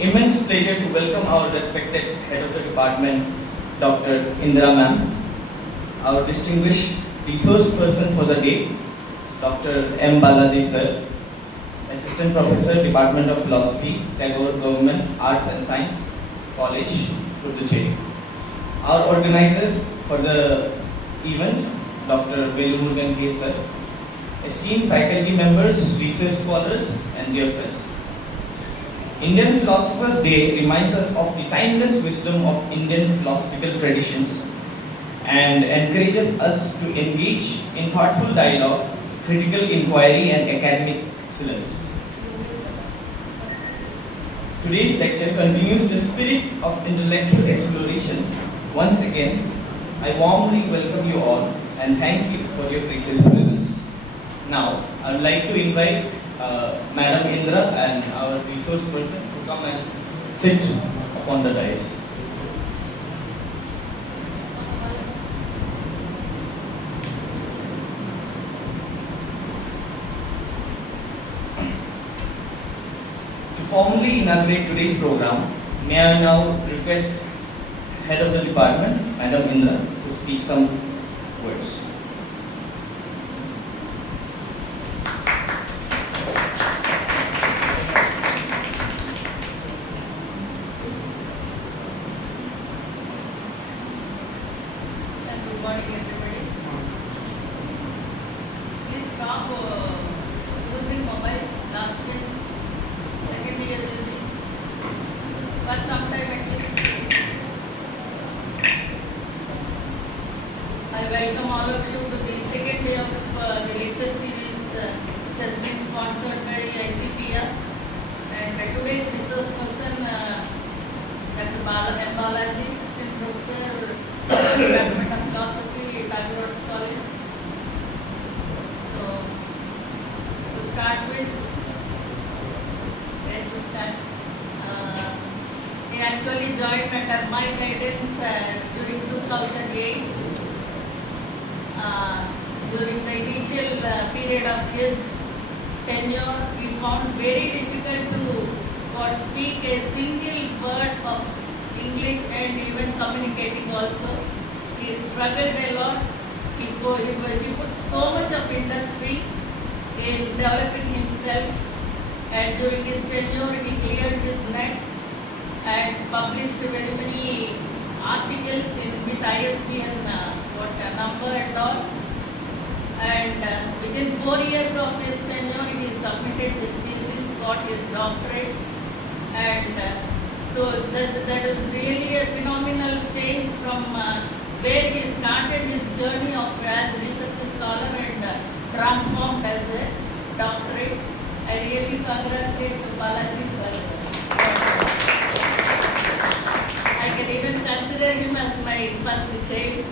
immense pleasure to welcome our respected head of the department, Dr. Indra ma'am, our distinguished resource person for the day, Dr. M. Balaji sir, Assistant Professor, Department of Philosophy, Tagore Government Arts and Science College, Pondicherry. Our organizer for the event, Dr. Velumurugan K. sir, esteemed faculty members, research scholars, and dear friends. Indian Philosophers' Day reminds us of the timeless wisdom of Indian philosophical traditions and encourages us to engage in thoughtful dialogue, critical inquiry, and academic excellence. Today's lecture continues the spirit of intellectual exploration. Once again, I warmly welcome you all and thank you for your precious presence. Now, I would like to invite Madam Indra and our resource person to come and sit upon the dais. To formally inaugurate today's program, may I now request Head of the Department, Madam Indra, to speak some words. Good morning, everybody. Please stop using mobiles, last bench, second year using, for some time at least. I welcome all of you to the second day of the lecture series which has been sponsored by ICPR. And today's resource person, Dr. M. Balaji, Assistant Professor, Department of Philosophy, Tagore College. So, to start with, he actually joined under my guidance during 2008. During the initial period of his tenure, we found very difficult to speak a single word of English and even communicating also. He struggled a lot. He put so much of industry in developing himself, and during his tenure he cleared his net and published very many articles with ISBN number and all. And within 4 years of his tenure, he submitted his thesis, got his doctorate, and so that is really a phenomenal change from where he started his journey of as research scholar and transformed as a doctorate. I really congratulate Balaji for I can even consider him as my first child,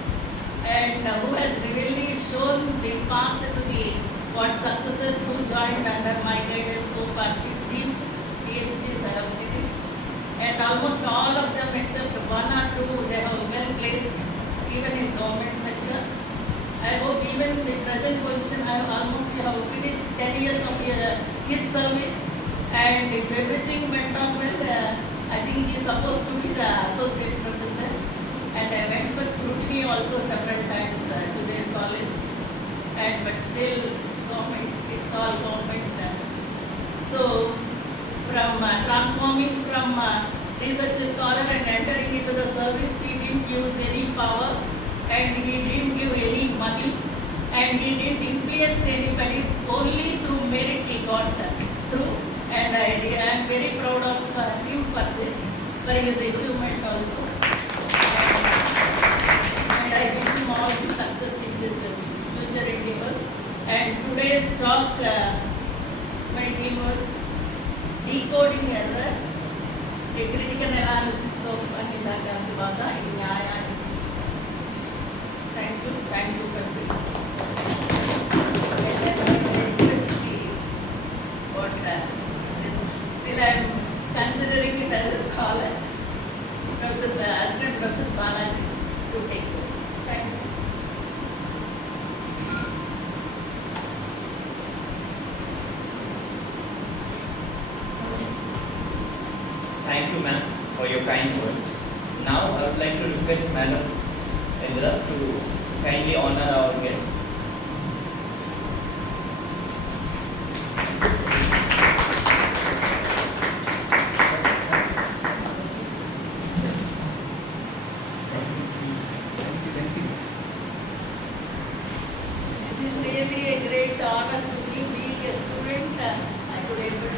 and who has really shown the path to the what successors who joined under my guidance so far. 15 PhDs I have finished, and almost all of them except one or two, they have well placed even in government sector. I hope even in the present position I have almost finished 10 years of his service, and if everything went on well, I think he is supposed to be the associate professor, and I went for scrutiny also several times to their college, and but still government, it's all government. So from transforming from research scholar and entering into the service, he didn't use any power, and he didn't give any money, and he didn't influence anybody. Only through merit he got through, and I am very proud of him for this, for his achievement also. And I wish him all the success in his future endeavors. And today's talk, my theme was Decoding Error, a critical analysis of Anyathākhyātivāda in Nyaya. Thank you for this. Still I am considering it as a scholar, Assistant Professor Balaji to take it. Thank you. Thank you, ma'am, for your kind words. Now, I would like to request Madam Indra to kindly honor our guest. This is really a great honor to me being a student. I could able to.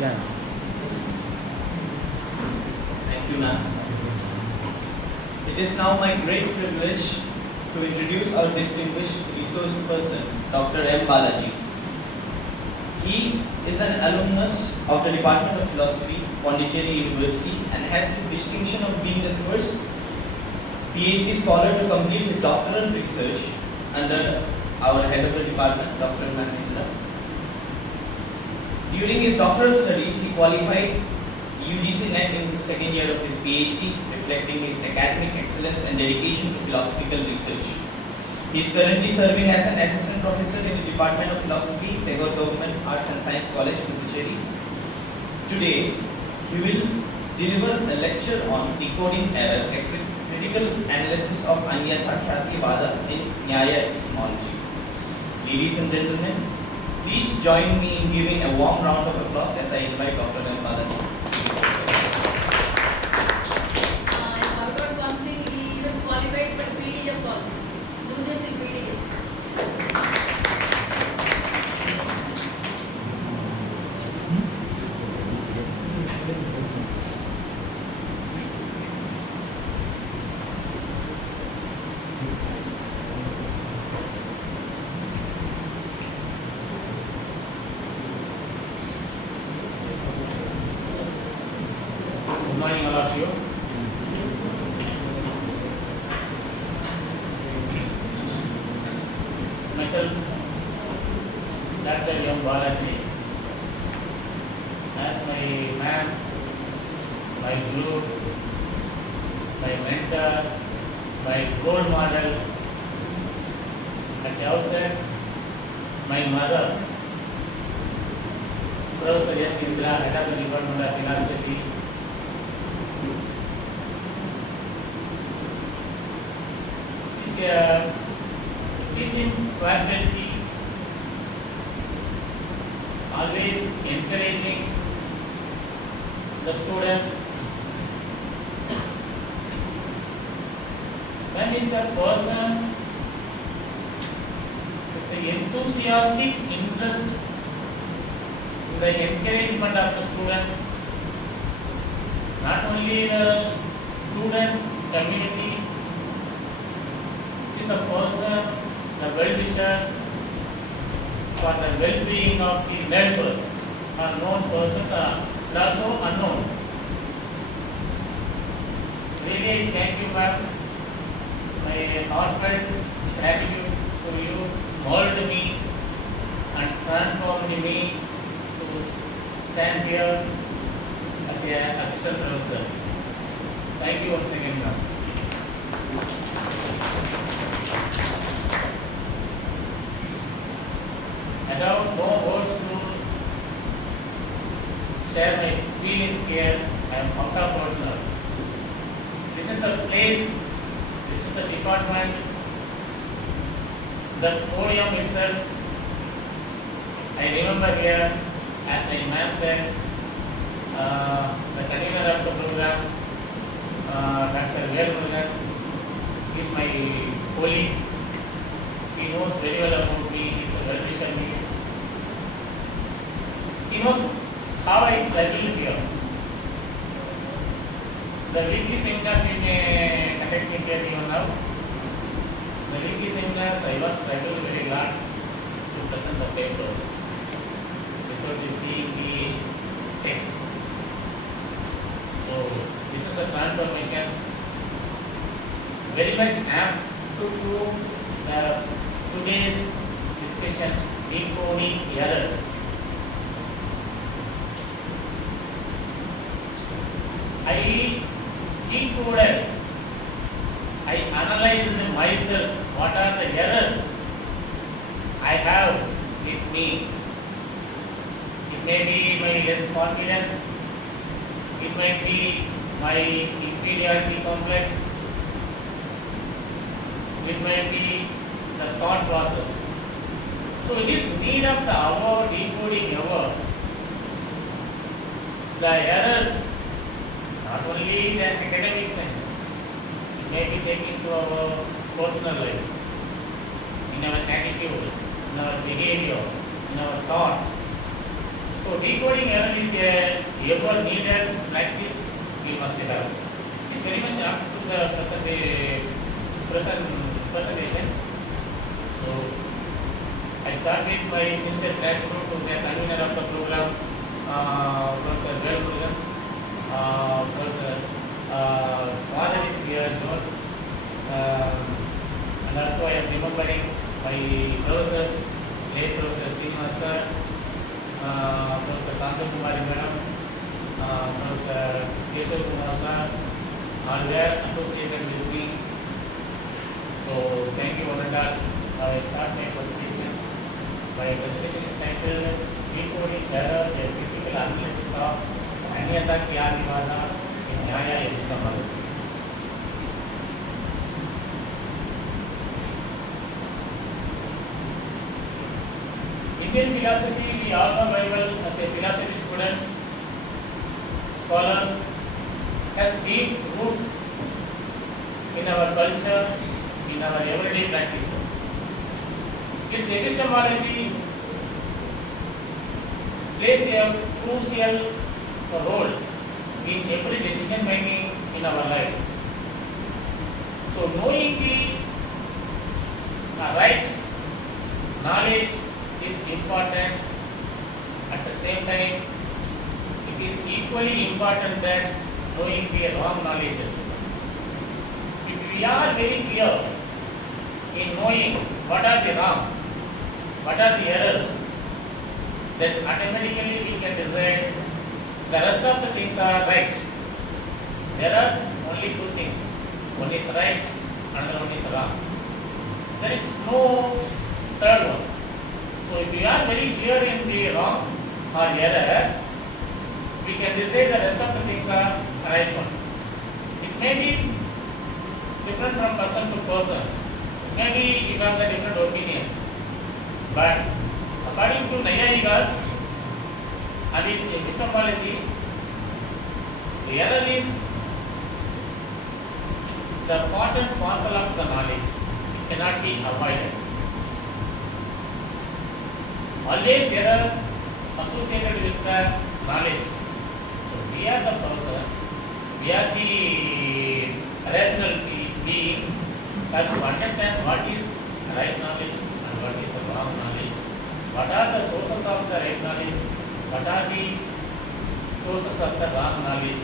Yeah. Thank you, ma'am. It is now my great privilege to introduce our distinguished resource person, Dr. M. Balaji. He is an alumnus of the Department of Philosophy, Pondicherry University, and has the distinction of being the first PhD scholar to complete his doctoral research under our head of the department, Dr. Nyaya. During his doctoral studies, he qualified UGC NET in his second year of his PhD, reflecting his academic excellence and dedication to philosophical research. He is currently serving as an assistant professor in the Department of Philosophy, Tagore Government Arts and Science College, Pondicherry. Today, he will deliver a lecture on decoding error, a critical analysis of Anyathākhyātivāda in Nyaya Epistemology. Ladies and gentlemen, please join me in giving a warm round of applause as I invite Dr. M. Balaji. I forgot one thing, he even qualified for PDF also. UGC PDF. Good morning, all of you. Myself, Dr. M. Balaji, as my man, my guru, my mentor, my role model. At the outset, my mother, Professor S. Indra, head of the Department of Philosophy. Is a teaching faculty, always encouraging the students. When is the person with the enthusiastic interest in the encouragement of the students, not only the student community, she is a person, the well-wisher for the well-being of the neighbors, or known persons and also unknown. Really, thank you, ma'am. My heartfelt gratitude to you, molded me and transformed me to stand here as an assistant professor. Thank you once again, ma'am. I have no words to share my feelings here. I am out of personal. This is the place, this is the department, the podium itself. I remember here, as my ma'am said, the convener of the program, Dr. Veermurugan, is my colleague. He knows very well about me. He is a well-wisher me. He knows how I struggled here. The weekly seminars we may conduct in here even now. The weekly seminars I was struggled very hard to present the papers without seeing the text. So this is the transformation. Very much apt to the today's discussion, decoding errors. I decoded, I analyzed analyzed myself, what are the errors I have with me. It may be my less confidence, it might be my inferiority complex, it might be the thought process. So it is need of the hour, decoding hour. The errors, not only in the academic sense, it may be taken to our personal life, in our attitude, in our behavior, in our thought. So decoding error is a ever needed practice we must have. It's very much up to the present presentation. So I start with my sincere gratitude to the convener of the program, Professor Velurugan. Professor Father is here, knows. And also I am remembering my professors, late Professor Srinivas sir, Professor Santa Kumari madam, Professor Keshav Kumar sir, are there associated with me. So thank you for that. I start my presentation. My presentation is titled Decoding Error, a Critical Analysis of Anyathākhyātivāda in Nyaya Epistemology. Indian philosophy, we all know very well as a philosophy students, scholars, has deep root in our culture, in our everyday practices. Its epistemology plays a crucial role in every decision making in our life. So knowing the right knowledge is important. At the same time, it is equally important that knowing the wrong knowledges. If we are very clear in knowing what are the wrong, what are the errors, then automatically we can decide the rest of the things are right. There are only two things. One is right, another one is wrong. There is no third one. So if we are very clear in the wrong or error, we can decide the rest of the things are right one. It may be different from person to person. Maybe you have the different opinions. But according to Nyaya and its epistemology, the error is the part and parcel of the knowledge. It cannot be avoided. Always error associated with the knowledge. So we are the person, we are the rational beings, has to understand what is right knowledge and what is the wrong knowledge. What are the sources of the right knowledge? What are the sources of the wrong knowledge?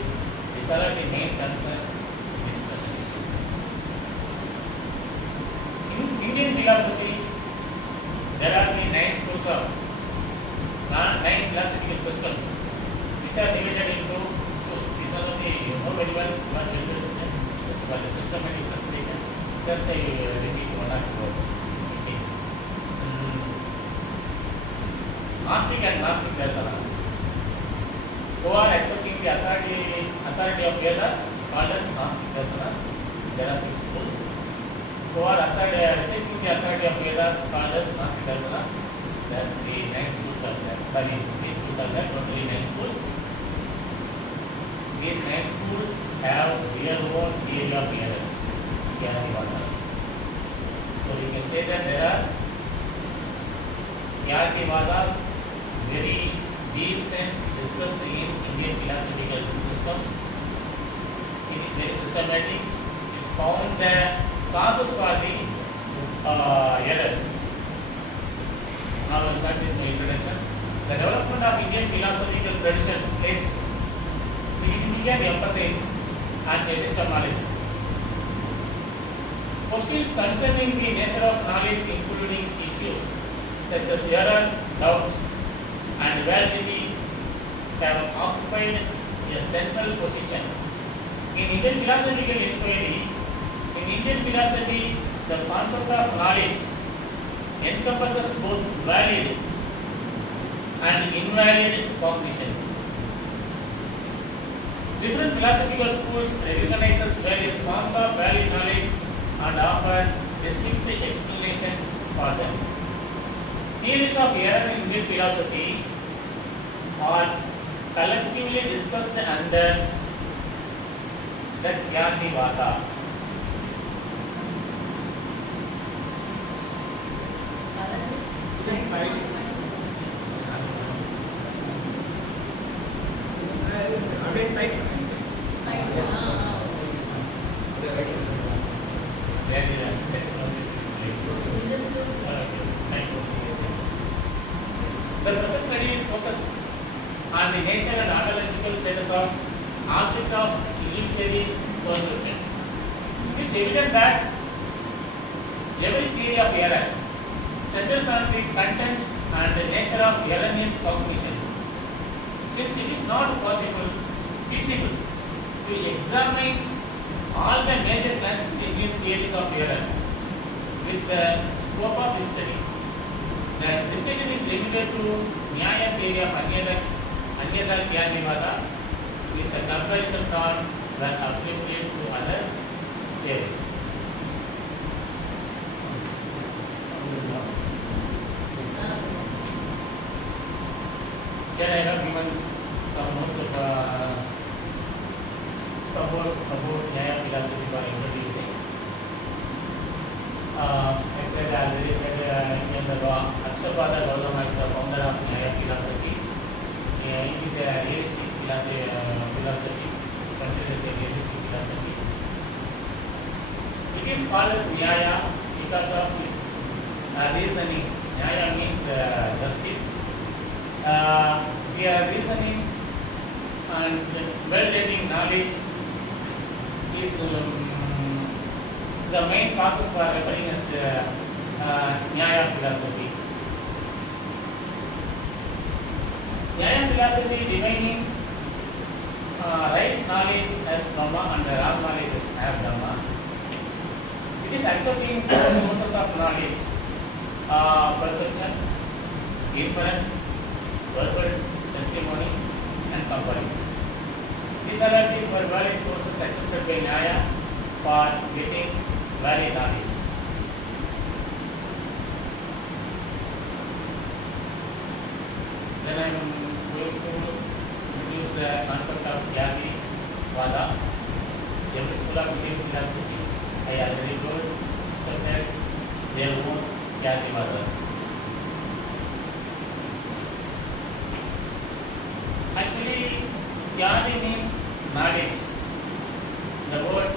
These are the main concern in this presentation. In Indian philosophy, there are the 9 schools of 9 philosophical systems which are divided into, so these are the, you know very well, what will be the systematic classification. Just I repeat one or two words. Gnostic and Gnostic Darsanas, who are accepting the authority of Vedas, called as Gnostic Darsanas. There are 6 schools. Who are rejecting the authority of Vedas, called as Gnostic Darsanas. There are the 9 schools are there. Sorry, these schools are there, totally 9 schools. These 9 schools have their own theory of error. So we can say that there are Anyathākhyātivādas, very deep sense discussed in Indian philosophical systems. It is very systematic. It is found the causes for the errors. Now I will start with my introduction. The development of Indian philosophical traditions places significant emphasis on epistemology. Questions concerning the nature of knowledge, including issues such as error, doubt, and validity, have occupied a central position in Indian philosophical inquiry in Indian philosophy, the concept of knowledge encompasses both valid and invalid cognitions. Different philosophical schools recognizes various forms of valid knowledge and offer distinct explanations for them. Theories of error in Indian philosophy are collectively discussed under the Anyathākhyātivāda. The present study is focused on the nature and ontological status of object of illusory perceptions. It is evident that every theory of error centers on the content and the nature of erroneous cognition. Since it is not feasible to examine all the major classical theories of error with the scope of this study, the discussion is limited to Nyaya theory of Anyathākhyātivāda with a comparison drawn when applicable to other theories. Here I have given some notes of about Nyaya philosophy for introducing. I said already said in the law, Anyathākhyātivāda Gautama is the founder of Nyaya philosophy. It is a realistic philosophy, considered a realistic philosophy. It is called as Nyaya because of its reasoning. Nyaya means justice. We are reasoning and well-dating knowledge is the main causes for referring as Nyaya philosophy. Nyaya philosophy defining right knowledge as Brahma and wrong knowledge as Brahma. It is accepting four sources of knowledge: perception, inference, verbal testimony, and comparison. These are the valid sources accepted by Nyaya for getting valid knowledge. Then I am going to introduce the concept of Anyathākhyātivāda. Every school of Indian philosophy, I already told, accepted their own Anyathākhyātivadas. Actually, Jnani means knowledge. The word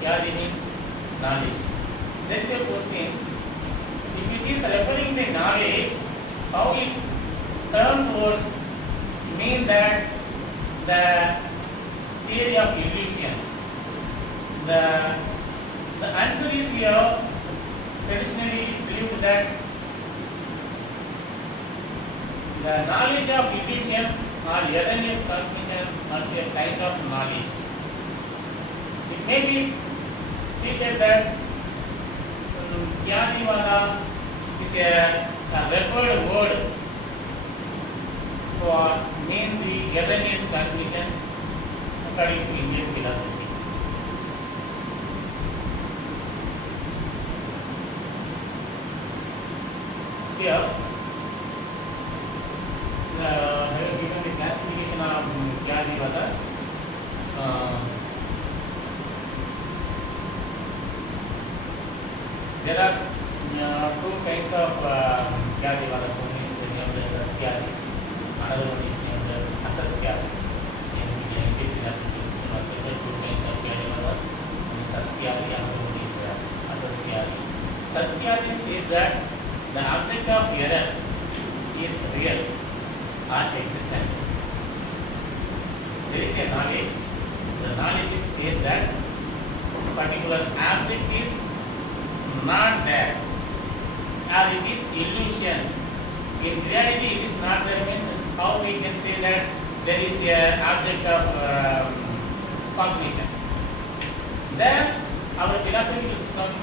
Jnani means knowledge. There is a question. If it is referring to knowledge, how it turns towards mean that the theory of illusion? The answer is here traditionally believed that the knowledge of illusion or erroneous cognition must be a kind of knowledge. It may be stated that Anyathākhyātivāda is a referred word for mean the erroneous cognition according to Indian philosophy. Here, I have given the classification of Anyathākhyātivadas. There are two kinds of Anyathākhyātivadas. One is named as Satyāti, another one is named as Asatyāti. In Indian philosophy, there are two kinds of Anyathākhyātivadas. One is Satyāti, another one is Asatyāti. Satyāti says that the object of error is real or existent. There is a knowledge. The knowledge says that particular object is not there, or it is illusion. In reality, it is not there. Means how we can say that there is a object of cognition. Then our philosophical systems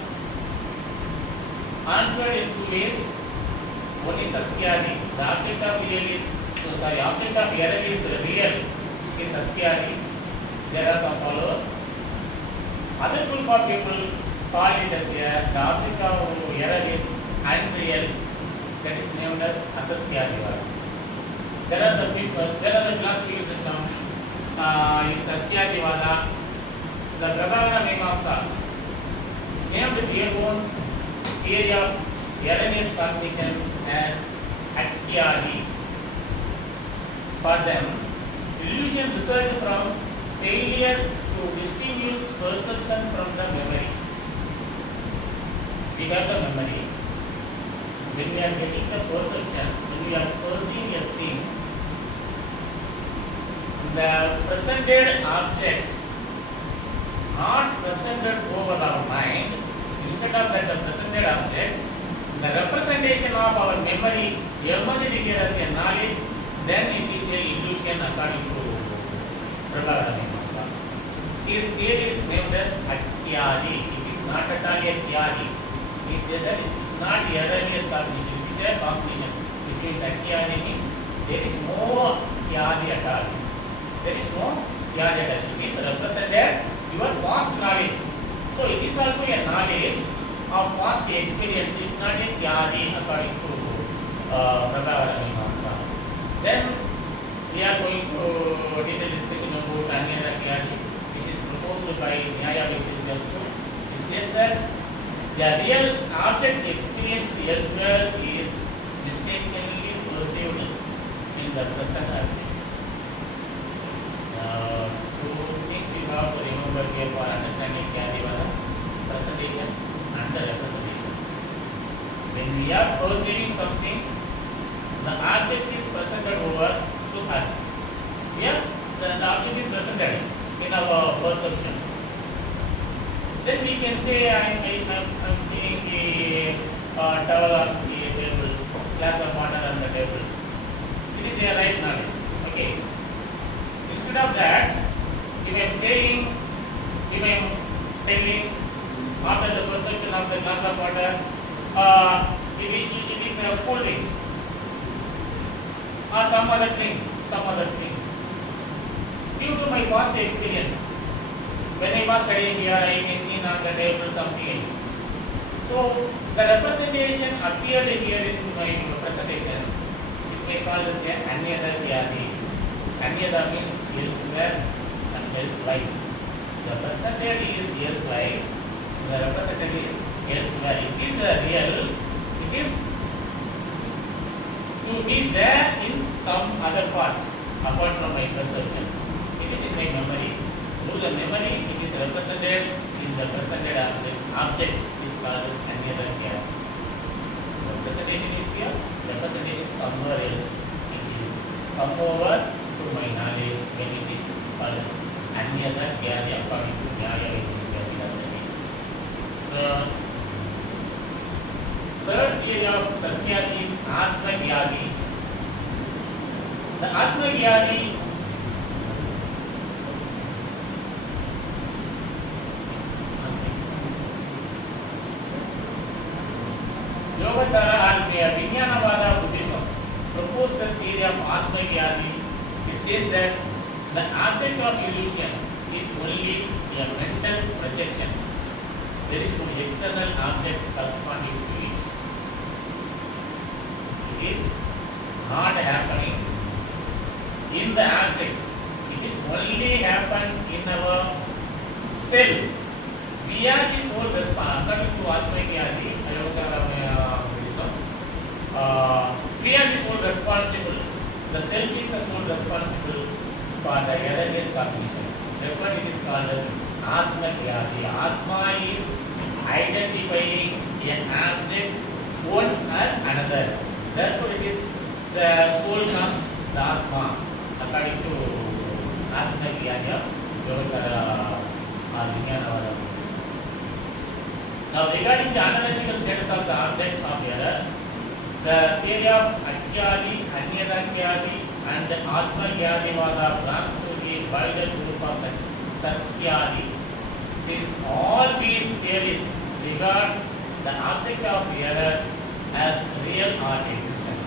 answered in two ways. One is Satyadi, the object of object of error is real, is Satyadi. There are some followers. Other group of people call it as the object of error is unreal, that is named as Anyathākhyātivāda. There are the philosophical systems in Satyātivāda, the Prabhavana Mimamsa named their own theory of erroneous cognition as Atyadi. For them, illusion results from failure to distinguish perception from the memory. We got the memory. When we are getting the perception, when we are perceiving a thing, the presented object not presented over our mind, instead of that the presented object, the representation of our memory emerged here as a knowledge, then it is an illusion according to Prabhavana. His theory is named as Atyadi. It is not at all a theory. He says that it is not erroneous cognition, it is a cognition. It means Atyadi means there is no theory at all. There is no theory at all. It is represented your past knowledge. So it is also a knowledge of past experience. It is not a theory according to Prabhavana. Then we are going to detail discussion about Anyathākhyātivāda, which is proposed by Nyaya basis. It says that the real object experienced elsewhere is mistakenly perceived in the present object. Two things you have to remember here for understanding Anyathākhyātivāda: presentation and the representation. When we are perceiving something, the object is presented over to us. Here, the object is presented in our perception. Then we can say I'm seeing the towel on the table, glass of water on the table. It is a right knowledge. Okay. Instead of that, if I am saying, if I am telling after the perception of the glass of water, it is a full things. Or some other things. Due to my past experience, when I was studying here, I may see on the table something else. So the representation appeared here in my presentation. It may call this an Anyathākhyātivāda. Anyatha means elsewhere and elsewise. The presented is elsewise. The represented is elsewhere. It is a real. It is to be there in some other part apart from my perception. It is in my memory. Through the memory, it is represented in the presented object. Object is called as Anyathākhyātivāda. The presentation is here. Representation is somewhere else. It is come over to my knowledge when it is called as Anyathākhyātivāda according to Nyaya, which is philosophy. The third theory of Satyadi is Anyathākhyātivāda. The Anyathākhyātivāda Yogacara or Vijnanavada Buddhism proposed the theory of Anyathākhyātivāda. It says that the object of illusion is only a mental projection. There is no external object corresponding to it. It is not happening in the object. It is only happened in our self. We are the sole responsible. According to Anyathākhyātivāda, we are the sole responsible. The self is the sole responsible for the erroneous cognition. That's what it is called as Anyathākhyātivāda. Atma is identifying an object one as another. Therefore, it is the soul comes the Atma, according to Anyathākhyātivāda, Yogacara or Vijnanavada. Now, regarding the analogical status of the object of error, the theory of Anyathākhyātivāda and Anyathākhyātivāda belong to the wider group of Satyadi. since all these theories regard the object of error as real or existent.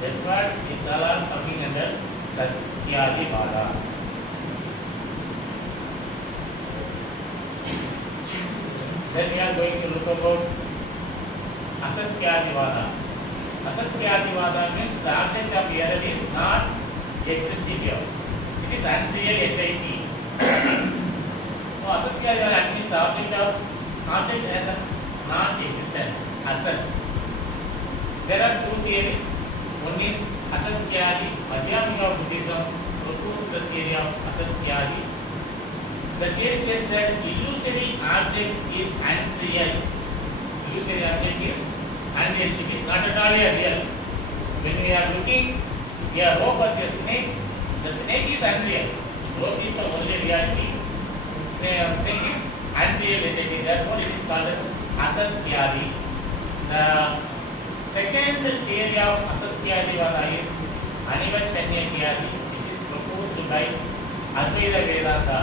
That's what is all coming under Anyathākhyātivāda. Then we are going to look about Anyathākhyātivāda. Anyathākhyātivāda means the object of error is not existing here. It is unreal entity. So Anyathākhyātivāda means the object as a non-existent asset. There are two theories. One is Anyathākhyāti, Madhyamika Buddhism proposes the theory of Anyathākhyāti. The theory says that illusory object is unreal. Illusory object is unreal. It is not at all real. When we are looking a rope as a snake, the snake is unreal. Rope is the only reality. Snake is unreal entity. Therefore, it is called as Anyathākhyāti. The second theory of Anyathākhyātivāda is Anyathākhyātivāda, which is proposed by Advaita Vedanta.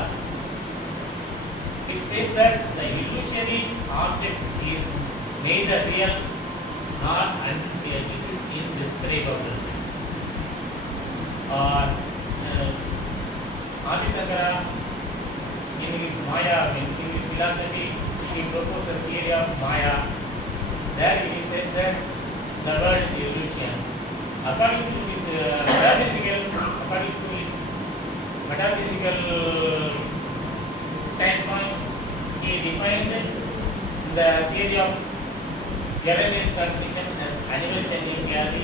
It says that the illusory object is neither real nor unreal. It is indescribable. Ādisankara, in his Maya, in his philosophy, he proposed the theory of Maya. There he says that the world is illusion. According to his metaphysical standpoint, he defined the theory of erroneous cognition as Anyathākhyātivāda.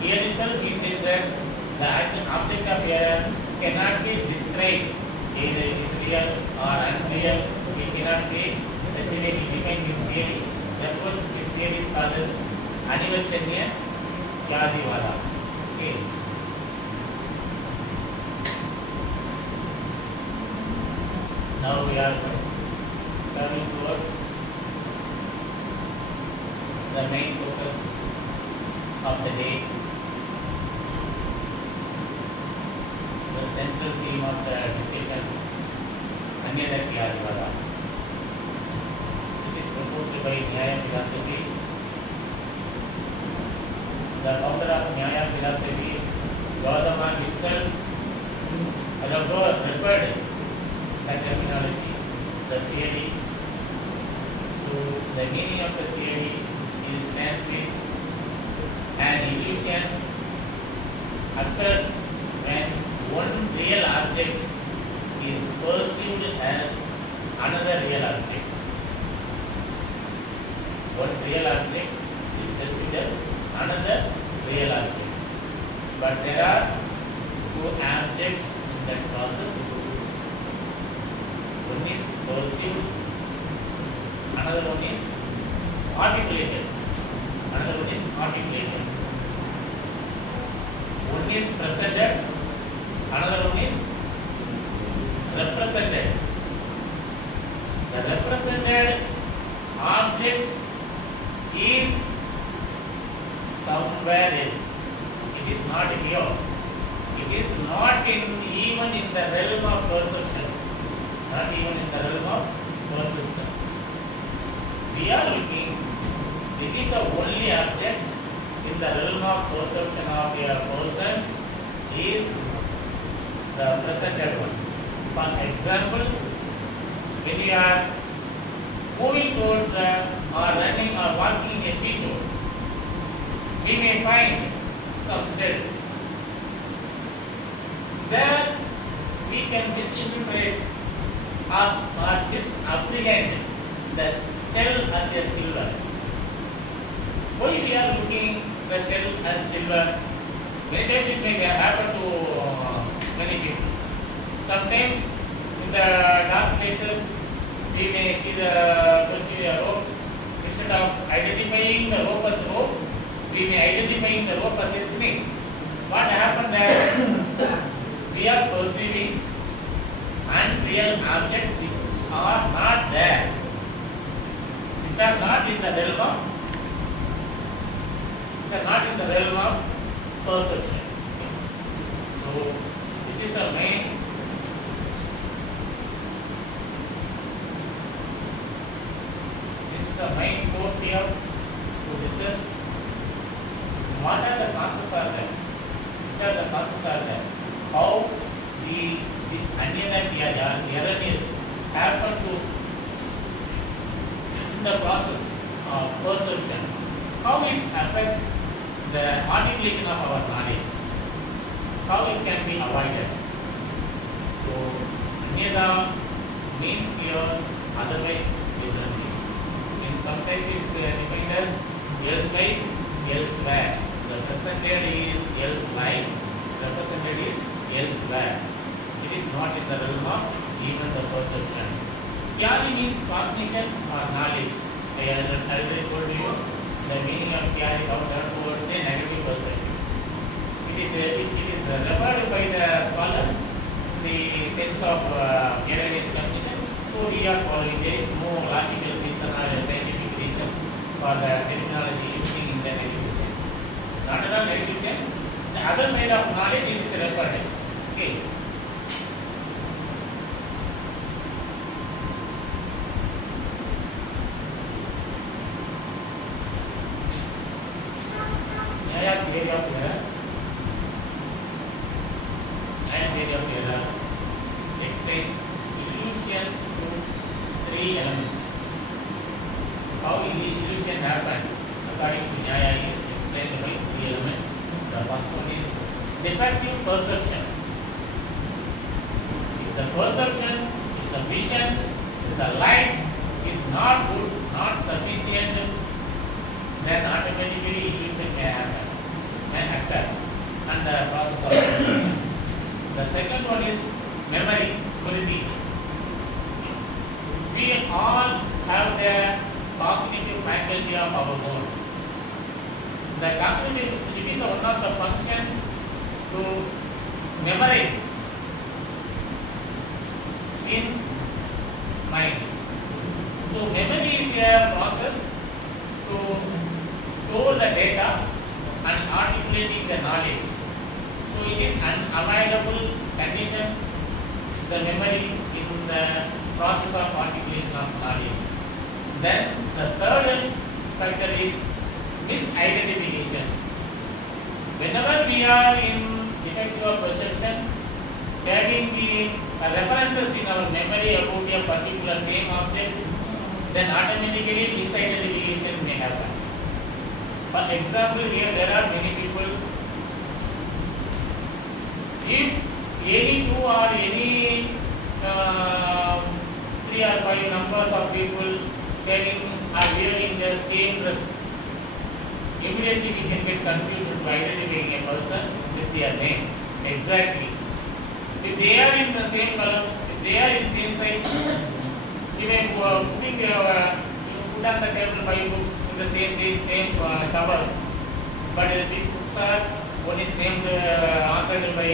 Here itself he says that the object of error cannot be described, either it is real or unreal. We cannot say such a way he defined his theory. Therefore, his theory is called as Anyathākhyātivāda. Okay. Now we are coming towards the main focus of the day. The central theme of the discussion, Anyathākhyātivāda. This is proposed by Nyaya philosophy. The founder of Nyaya philosophy, Gautama himself, referred the terminology, the theory, to the meaning of the theory. It stands with an illusion occurs when one real object is perceived as another real object. One real object is perceived as another real object. But there are two objects in that process. One is perceived, another one is articulated. Another one is articulated. One is presented, another one is represented. The represented object is somewhere else. It is not here. It is not even in the realm of perception. Not even in the realm of perception. We are looking, it is the only object in the realm of perception of a person is the presented one. For example, when you are moving towards the or running or walking a seashore, we may find some shell. There we can misinterpret or misapprehend the shell as a silver. Why we are looking the shell as silver? Many times it may happen to many people. Sometimes in the dark places we may see the perceive a rope. Instead of identifying the rope as rope, we may identifying the rope as a snake. What happened there? We are perceiving unreal objects which are not there. Which are not in the realm of perception. So this is the main the main course here to discuss. What are the causes are there? Which are the causes are there? How this Anyathākhyātivāda erroneous happen to in the process of perception? How it affects the articulation of our knowledge? How it can be avoided? So Anyatha means here otherwise differently. In some cases it is defined as elsewise, elsewhere. The represented is elsewise, represented is elsewhere. It is not in the realm of even the perception. Kyādi means cognition or knowledge. I already told you the meaning of kyādi towards the negative perspective. It is referred by the scholars the sense of erroneous cognition. So we are following. There is no logical reason or a scientific reason for the terminology using in the negative sense. It's not at all negative sense. The other side of knowledge it is referred. Okay. Nyaya theory of error. Nyaya theory of error explains illusion through three elements. How illusion happens according to Nyaya is explained by three elements. The first one is defective perception. If the perception, if the vision, if the light is not good, not sufficient, then automatically illusion may happen, may occur, and the process of illusion. The second one is memory, smriti. We all have the cognitive faculty of our own. The cognitive it is one of the function to memorize in mind. So memory is a process to store the data and articulating the knowledge. So it is unavoidable condition, the memory in the process of articulation of knowledge. Then the third factor is misidentification. Whenever we are in defective perception, having the references in our memory about a particular same object, then automatically misidentification may happen. For example, here there are many people. If any two or any 3 or 5 numbers of people are wearing the same dress, immediately we can get confused by identifying a person with their name. Exactly. If they are in the same color, if they are in the same size, you may put on the table 5 books in the same size, same covers. But these books are, one is named authored by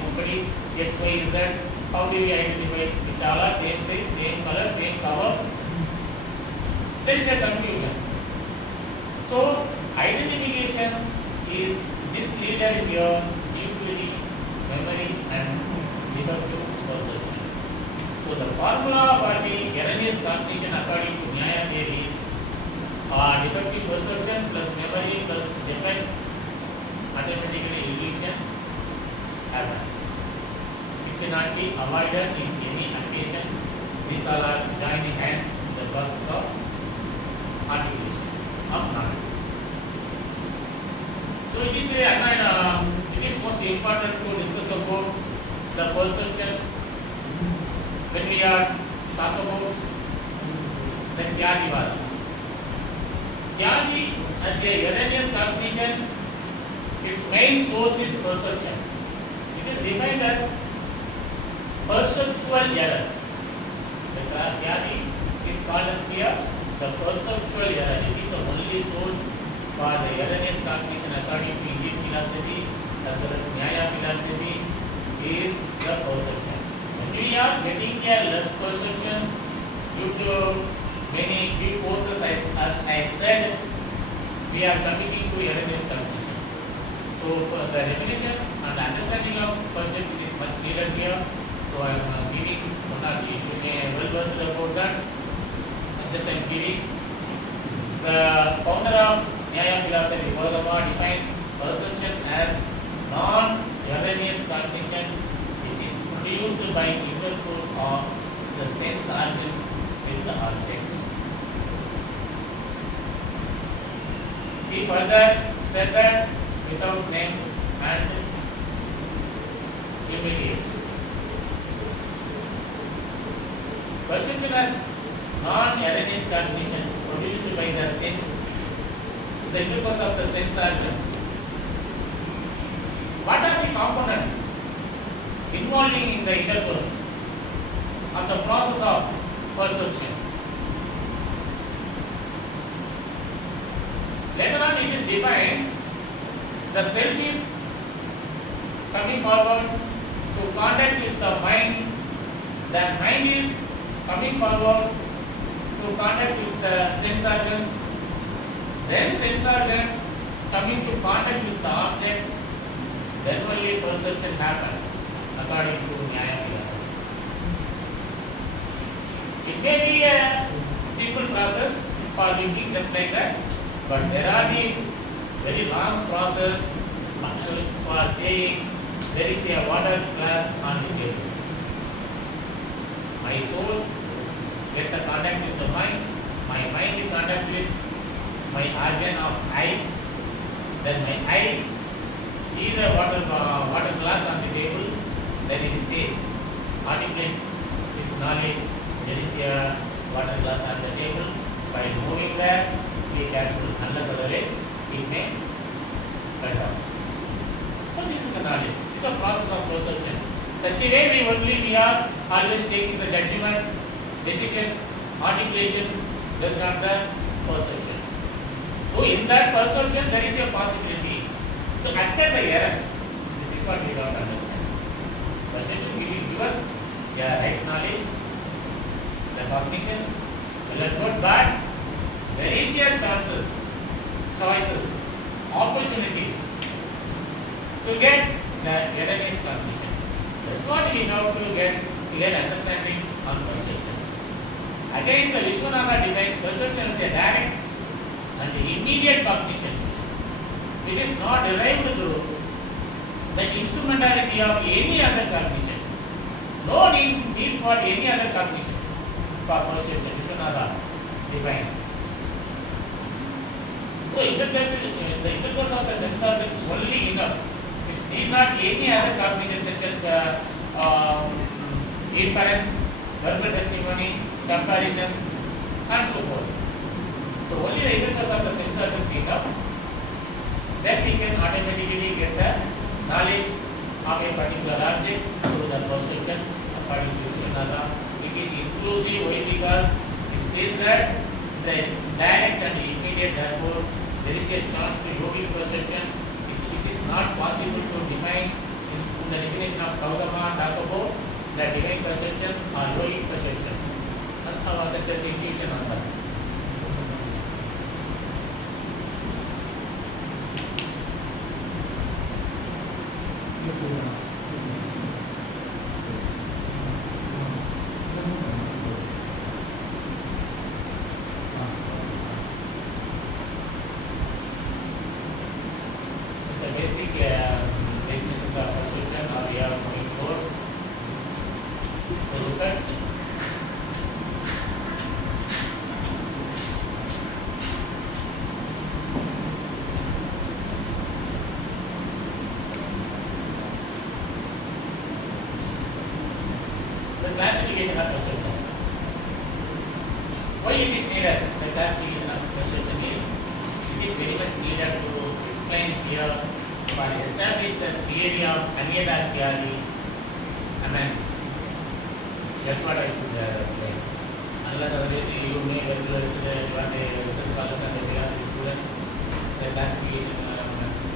somebody, X, Y, Z. How do we identify? Which all are same size, same color, same covers. There is a confusion. So identification is misleaded here due to the memory and defective perception. So the formula for the erroneous cognition according to Nyaya theory is defective perception plus memory plus defect, automatically illusion happen. It cannot be avoided in any occasion. These all are joining hands in the process of articulation of knowledge. So it is most important to discuss about the perception when we are talking about the Anyathākhyātivāda. Kyādi as a erroneous cognition, its main source is perception. It is defined as perceptual error. The Kyādi is called as here the perceptual error. It is the only source for the erroneous cognition according to Egypt philosophy as well as Nyaya philosophy is the perception. When we are getting a less perception due to many few forces, as I said, we are coming to erroneous cognition. So the definition and understanding of perception is much needed here. So I am giving one or two, you may well versed about that. Just I am giving. The founder of Nyaya philosophy, Gautama, defines perception as non-erroneous cognition which is produced by intercourse of the sense organs with the object. He further said that without name and immediate. Perception as non-erroneous cognition produced by the sense, the intercourse of the sense organs. What are the components involving in the intercourse of the process of perception? Later on it is defined, the self is coming forward to contact with the mind, that mind is coming forward to contact with the sense organs, then sense organs coming to contact with the object, then only perception happens according to Nyaya philosophy. It may be a simple process for thinking just like that, but there are the very long process for saying there is a water glass on the table. My soul get the contact with the mind, my mind in contact with my organ of eye, then my eye see the water glass on the table, then it says, articulate its knowledge, there is a water glass on the table. By moving there, be careful, unless otherwise it may cut off. So this is the knowledge. It is a process of perception. Such a way we are always taking the judgments, decisions, articulations based on the perceptions. So in that perception there is a possibility to occur the error. This is what we don't understand. Perception will give us the right knowledge, the cognitions, well and good, but there is a chances, choices, opportunities to get the erroneous cognition. That's what we have to get clear understanding on perception. Again, the Vishwanatha defines perception as a direct and immediate cognition, which is not derived through the instrumentality of any other cognitions. No need for any other cognitions for perception. Vishwanatha defines. So, the intercourse of the sense organs is only enough. It need not any other cognition such as inference, verbal testimony, comparison, and so forth. So, only the intercourse of the sense organs is enough. Then we can automatically get the knowledge of a particular object through the perception according to Vishwanatha. It is inclusive. Why? Because it says that the direct and immediate, therefore there is a chance to yogic perception, which is not possible to define in the definition of Gautama and Tagore, the divine perception or yogic perceptions. That's how such as intuition on that. Classification of perception. Why it is needed? The classification of perception is, it is very much needed to explain here for establish the theory of Anyathākhyātivāda. I mean, that's what I could explain. Unless otherwise you may well you are the research scholars and the philosophy students, the classification,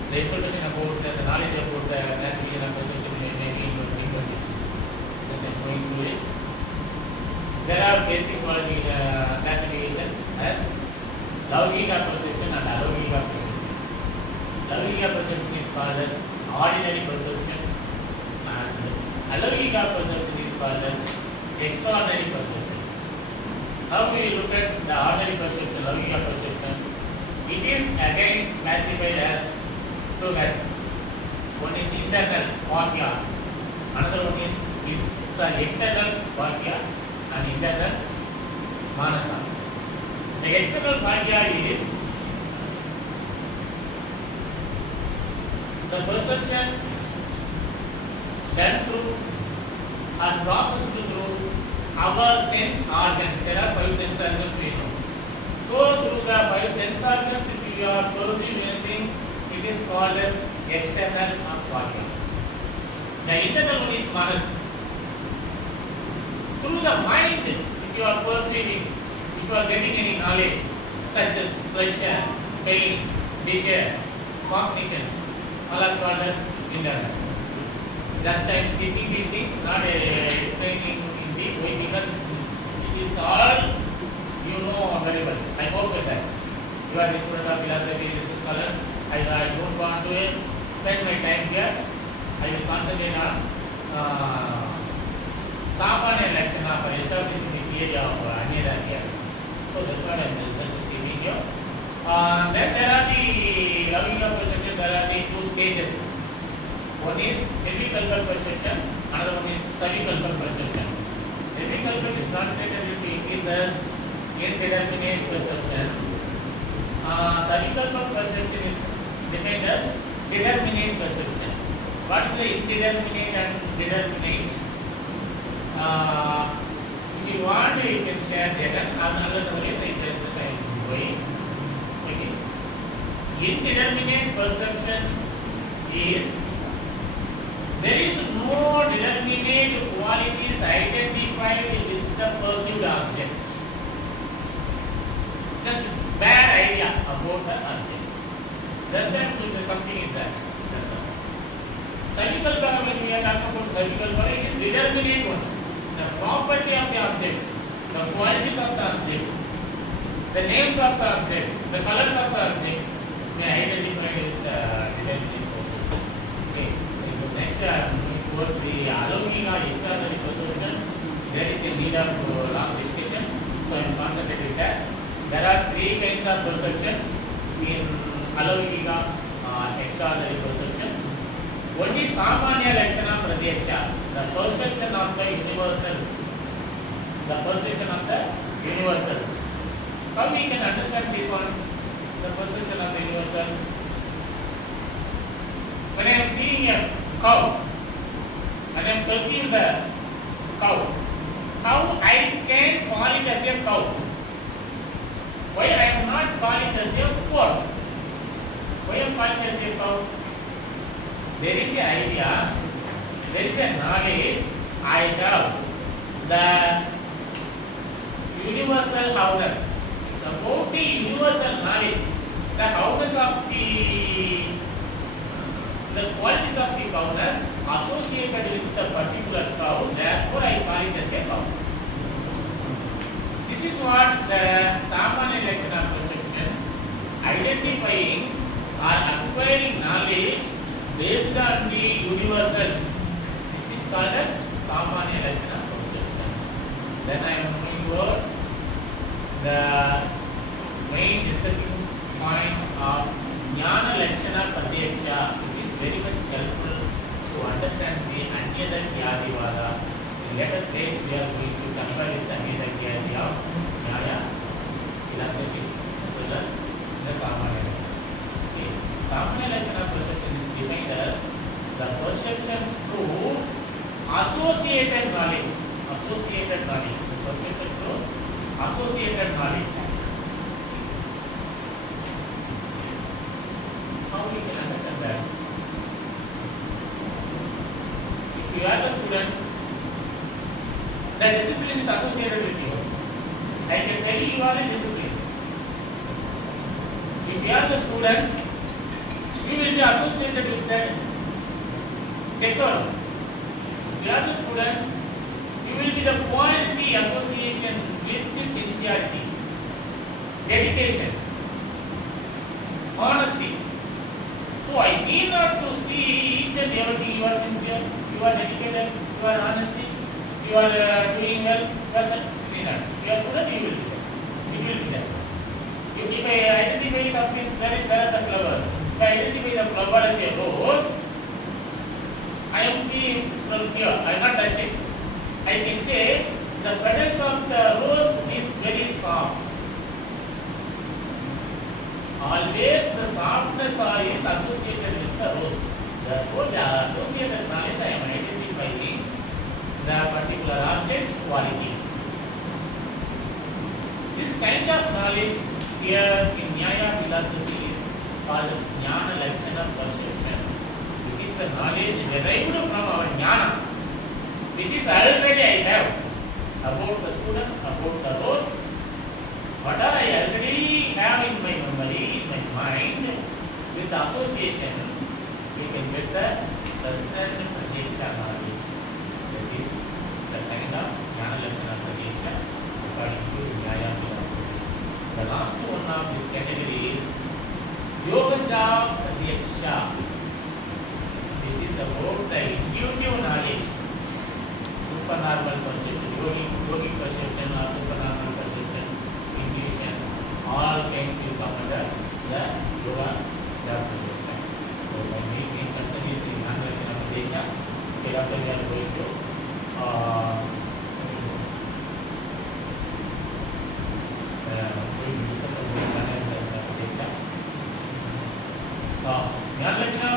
the information about the knowledge about the classification of perception may be in your fingertips. Going through it. There are basic classification as Laukika perception and Alaukika perception. Laukika perception is called as ordinary perceptions and Alaukika perception is called as extraordinary perceptions. How do we look at the ordinary perception, Laukika perception? it is again classified as two heads. One is internal Vakya, another one is external Vakya and internal Manasa. The external Vakya is the perception done through or processed through our sense organs. There are 5 sense organs we know. Go through the 5 sense organs. If you are perceiving anything, it is called as external Vakya. The internal one is Manas. Through the mind, if you are perceiving, if you are getting any knowledge, such as pleasure, pain, desire, cognitions, all are called as internal. Just I am speaking these things, not explaining in deep way, because it is all you know very well. I hope with that. You are the student of philosophy, this is scholars. I don't want to spend my time here. I will concentrate on Samanya Lakshana for establishing the theory of Anyathākhyātivāda. So that's what I am just speaking here. Then there are the Lavinga perception, there are the 2 stages. One is epikalpa perception, another one is savikalpa perception. Epikalpa is translated into English as indeterminate perception. Savikalpa perception is defined as determinate perception. What is the indeterminate and determinate? If you want, you can share that. Another way, I can explain way. Okay. Indeterminate perception is there is no determinate qualities identified with the perceived object. Just bare idea about the object. That's why something is there. That's all. Savikalpa, when we are talking about savikalpa, it is determinate one. The property of the object, the qualities of the object, the names of the object, the colors of the object may identify with the determinate perception. Okay. Next, towards the Alokika external perception, there is a need of long discussion, so I am concentrating that. There are 3 kinds of perceptions in Alokika external perception. One is Samanya Lakshana Pratyaksha, the perception of the universals. The perception of the universals. How we can understand this one? The perception of the universal. When I am seeing a cow, and I am perceiving the cow, how I can call it as a cow? Why I am not calling it as a goat? Why I am calling it as a cow? There is an idea, there is a knowledge I have. The universal howness. It's about the universal knowledge. The howness of the qualities of the cowness associated with the particular cow, therefore I call it as a cow. This is what the Samanya Lakshana perception, identifying or acquiring knowledge based on the universals. This is called as Samanya Lakshana perception. Then I am moving towards the main discussing point of Jnana Lakshana Pratyaksha, which is very much helpful to understand the Anyathākhyātivāda. In later stage, we are going to compare with the Anyathākhyātivāda of Nyaya, philosophy, as well as the Samanya Lakshana. Okay. Samanya Lakshana perception is defined as the perception through associated knowledge. Associated knowledge. The perception through associated knowledge. How we can understand that? If you are the student, the discipline is associated with you. I can tell you are a discipline. If you are the student, you will be associated with the Decoding. If you are the student, you will be the quality association with the sincerity, dedication, honesty. So I need not to see each and everything. You are sincere, you are dedicated, you are honesty, you are doing well. You are student, you will be there. It will be there. If I identify of things, there are the flowers. If I identify the flower as a rose, I am seeing from here, I am not touching. I can say the petals of the rose is very soft. Always the softness is associated with the rose. Therefore, the associated knowledge I am identifying the particular object's quality. This kind of knowledge here in Nyaya philosophy is called as Jnana Lakshana perception. It is the knowledge derived from our Jnana, which is already I have about the student, about the rose. Whatever I already have in my memory, in my mind, with the association, we can get the present pratyeka knowledge. That is the kind of Jnana Lakshana pratyeka according to Nyaya philosophy. The last one of this category is Yogaja Pratyaksha. This is about the intuitive knowledge, supernormal perception, yogic perception or supernormal perception, intuition, all kinds will come under the Yoga Pratyaksha. So my main concern is in Anyathākhyātivāda pratyeka. Hereafter we are going to discuss about Anyathākhyātivāda pratyeka. Anyathākhyātivāda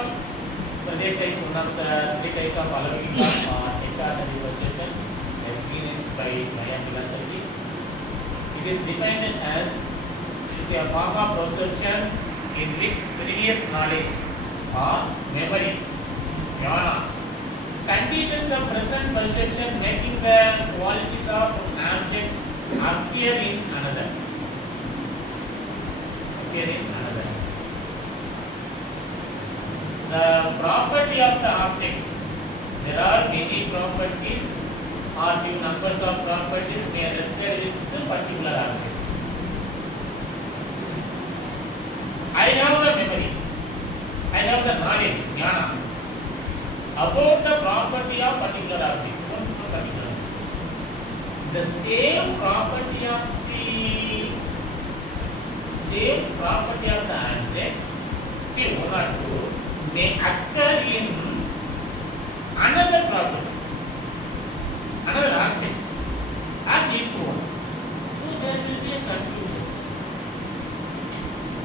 pratyeka is one of the three types of alaukic or extraordinary perception experienced by Nyaya philosophy. It is defined as a form of perception in which previous knowledge or memory, jnana, conditions the present perception, making the qualities of an object appear in another. The property of the objects. There are many properties or few numbers of properties may rested with the particular object. I have the memory, I have the knowledge, jnana, about the property of particular object. The same property of the object, if one or two, may occur in another property, another object, as its own. So there will be a confusion.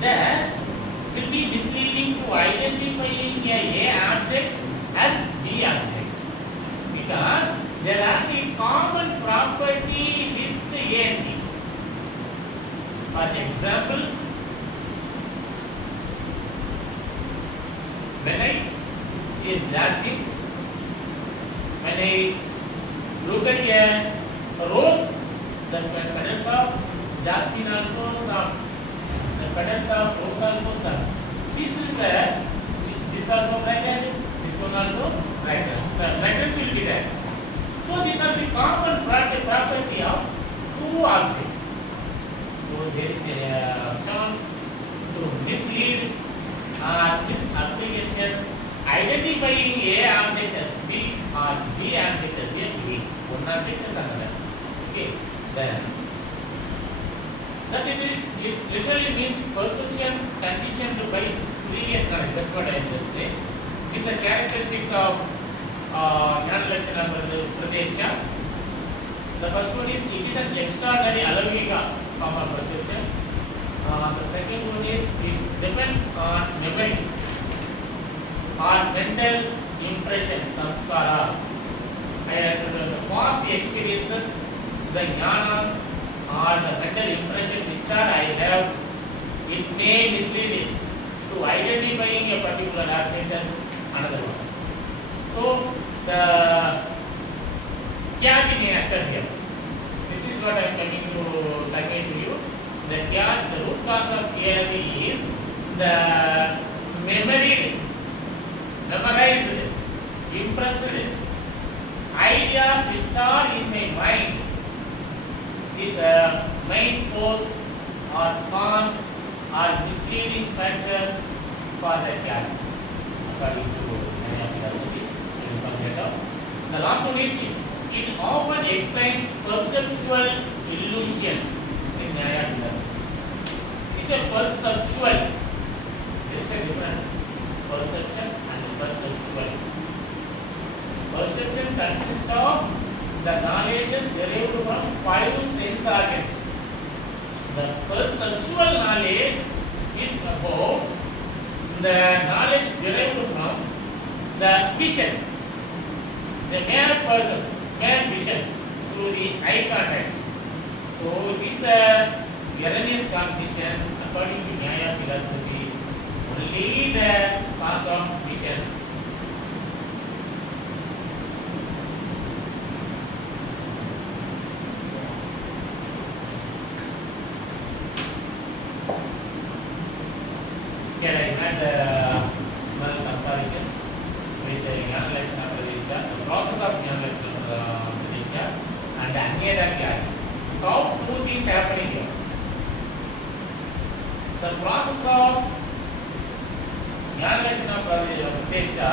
That will be misleading to identifying a object as B object, because there are the common property with A and B. For example, when I see a jasmine, when I look at a rose, the petals of jasmine also soft, the petals of rose also soft. This also brighter, this one also brighter. The brightness will be there. So these are the common property of two objects. So there is a chance to mislead or misapprehension, identifying A object as B or B object as A B. One object as another. Okay. Then thus it literally means perception conditioned by previous knowledge. That's what I am just saying. These are characteristics of Jnana Lakshana pratyeka. The first one is it is an extraordinary alaukic form of perception. The second one is it depends on memory or mental impression, samskara. The past experiences, the jnana or the mental impression which I have, it may mislead it to identifying a particular object as another one. So the kya may occur here. This is what I am coming to convey to you. The root cause of kya is the memory, memorized, impressed ideas which are in my mind. Is a main cause or cause or misleading factor for the kya, according to Nyaya philosophy. The last one is it often explains perceptual illusion in Nyaya philosophy. It's a perceptual. consists of the knowledge derived from 5 sense organs. The perceptual knowledge is about the knowledge derived from the vision, the mere person, mere vision through the eye contact. So it is the erroneous cognition according to Nyaya philosophy, only the cause of vision. Here I had the comparison with the Anyathākhyātivāda, the process of Anyathākhyātivāda and Anyathākhyātivāda. How two things happening here? The process of Anyathākhyātivāda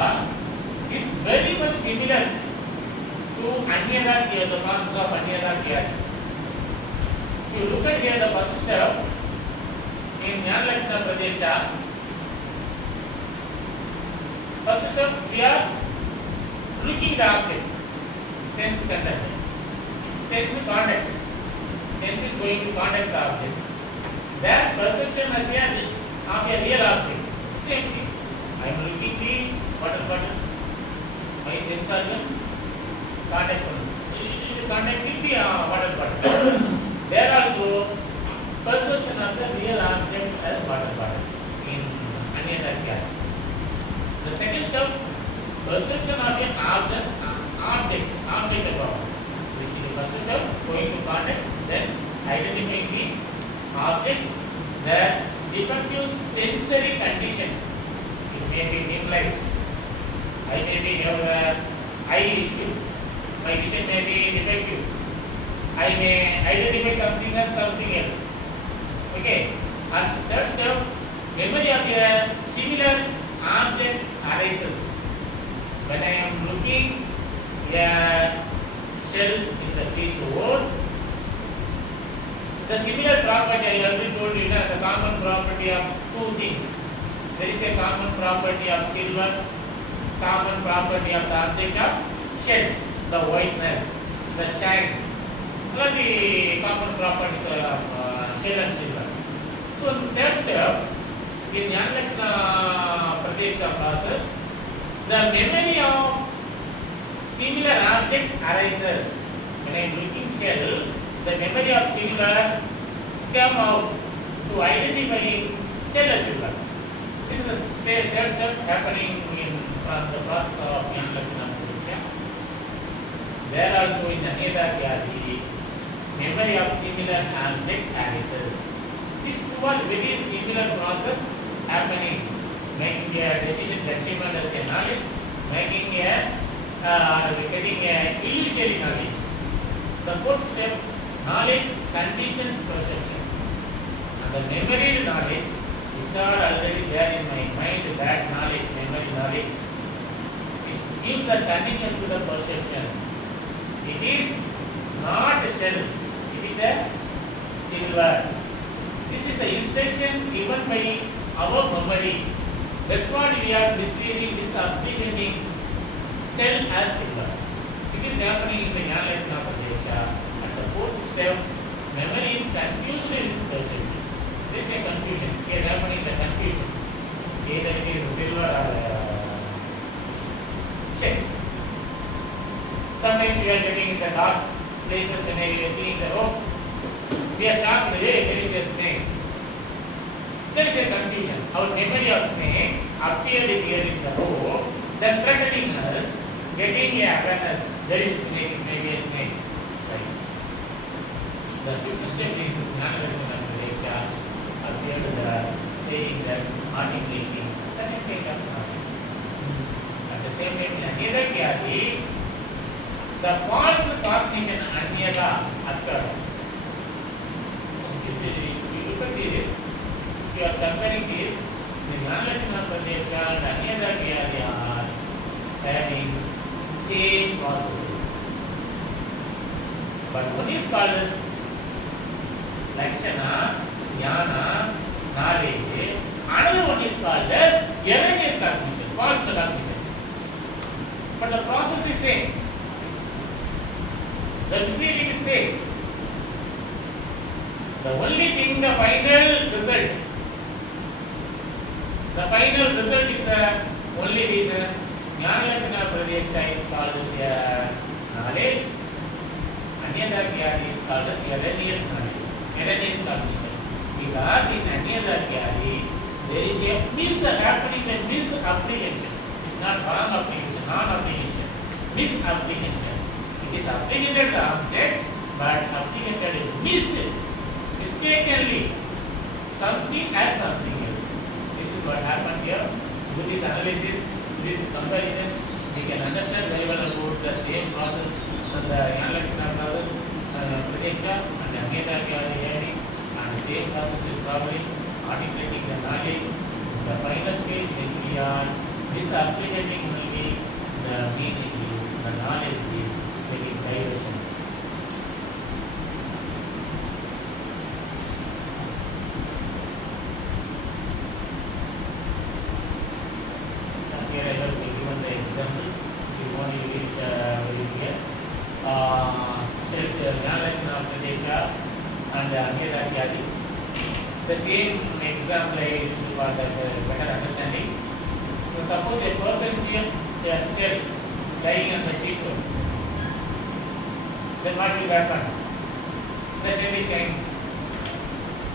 is very much similar to Anyathākhyātivāda, the process of Anyathākhyātivāda. If you look at here the first step in Anyathākhyātivāda, first step we are looking the object, sense contact, sense contact. Sense is going to contact the object. That perception as of a real object. Same thing. I am looking the water bottle. My sense organ contact contacting the water bottle. There also perception of the real object as water bottle in Anyathākhyātivāda. The second step, perception of an object above, which is the first step, going to contact, then identifying the object, the defective sensory conditions. It may be dim light, I may be have eye issue, my vision may be defective, I may identify something as something else. Okay, and third step, memory of a similar object arises. When I am looking a shell in the seashore, the similar property I already told you, the common property of two things. There is a common property of silver, common property of the object of shell, the whiteness, the shine. What are the common properties of shell and silver? So in third step, in Anyathākhyātivāda process, the memory of similar object arises. When I am looking shell, the memory of silver come out to identifying shell as silver. This is the third step happening in the process of Anyathākhyātivāda. There also in Anyathākhyātivāda, memory of similar object arises. These two are very similar process happening, making a decision judgment as a knowledge, making a getting a illusory knowledge. The fourth step, knowledge conditions perception. And the memory knowledge, which are already there in my mind, that knowledge, memory knowledge, gives the condition to the perception. It is not a shell, it is a silver. This is the instruction given by our memory. That's what we are misleading, misapprehending shell as silver. It is happening in the Anyathākhyātivāda. At the fourth step, memory is confused with perception. There is a confusion. Here happening the confusion. Either it is silver or shell. Sometimes we are getting in the dark places when we are seeing the rope. We are shocked the way there is a snake. There is a confusion. Our memory of snake appeared here in the rope, then threatening us, getting a awareness. There is a snake, it may be a snake. Right. The fifth step is Anyathākhyātivāda appeared saying that articulating second kind of knowledge. At the same time, in Anyathākhyātivāda, the false cognition Anyatha occurs. If you look at this, if you are comparing this, the Anyathākhyātivāda and Anyathākhyātivāda are having same processes. But one is called as Lakshana, Jnana, knowledge. Another one is called as erroneous cognition, false cognition. But the process is same. The misleading is same. The only thing, the final result is the only reason Nyaya Pradyaksha is called as a knowledge, Anyathākhyātivāda is called as erroneous knowledge, erroneous cognition. Because in Anyathākhyātivāda there is a misapprehension. It's not wrong apprehension, non-apprehension, misapprehension. It is apprehended the object, but apprehended mistakenly something as something else. This is what happened here. With this analysis, with this comparison, we can understand very well about the same process of the Nyaya process, Pradyaksha and Anyathākhyātivāda, and the same process is probably articulating the knowledge. The final stage when we are misapprehending only the meaning is, the knowledge is making diversions. Here I have given the example. If you want to read very clear. Nyaya Pradyaksha and Anyathākhyātivāda. The same example I used for that better understanding. So suppose a person sees a shell lying on the seashore. Then what will happen? The shell is shining.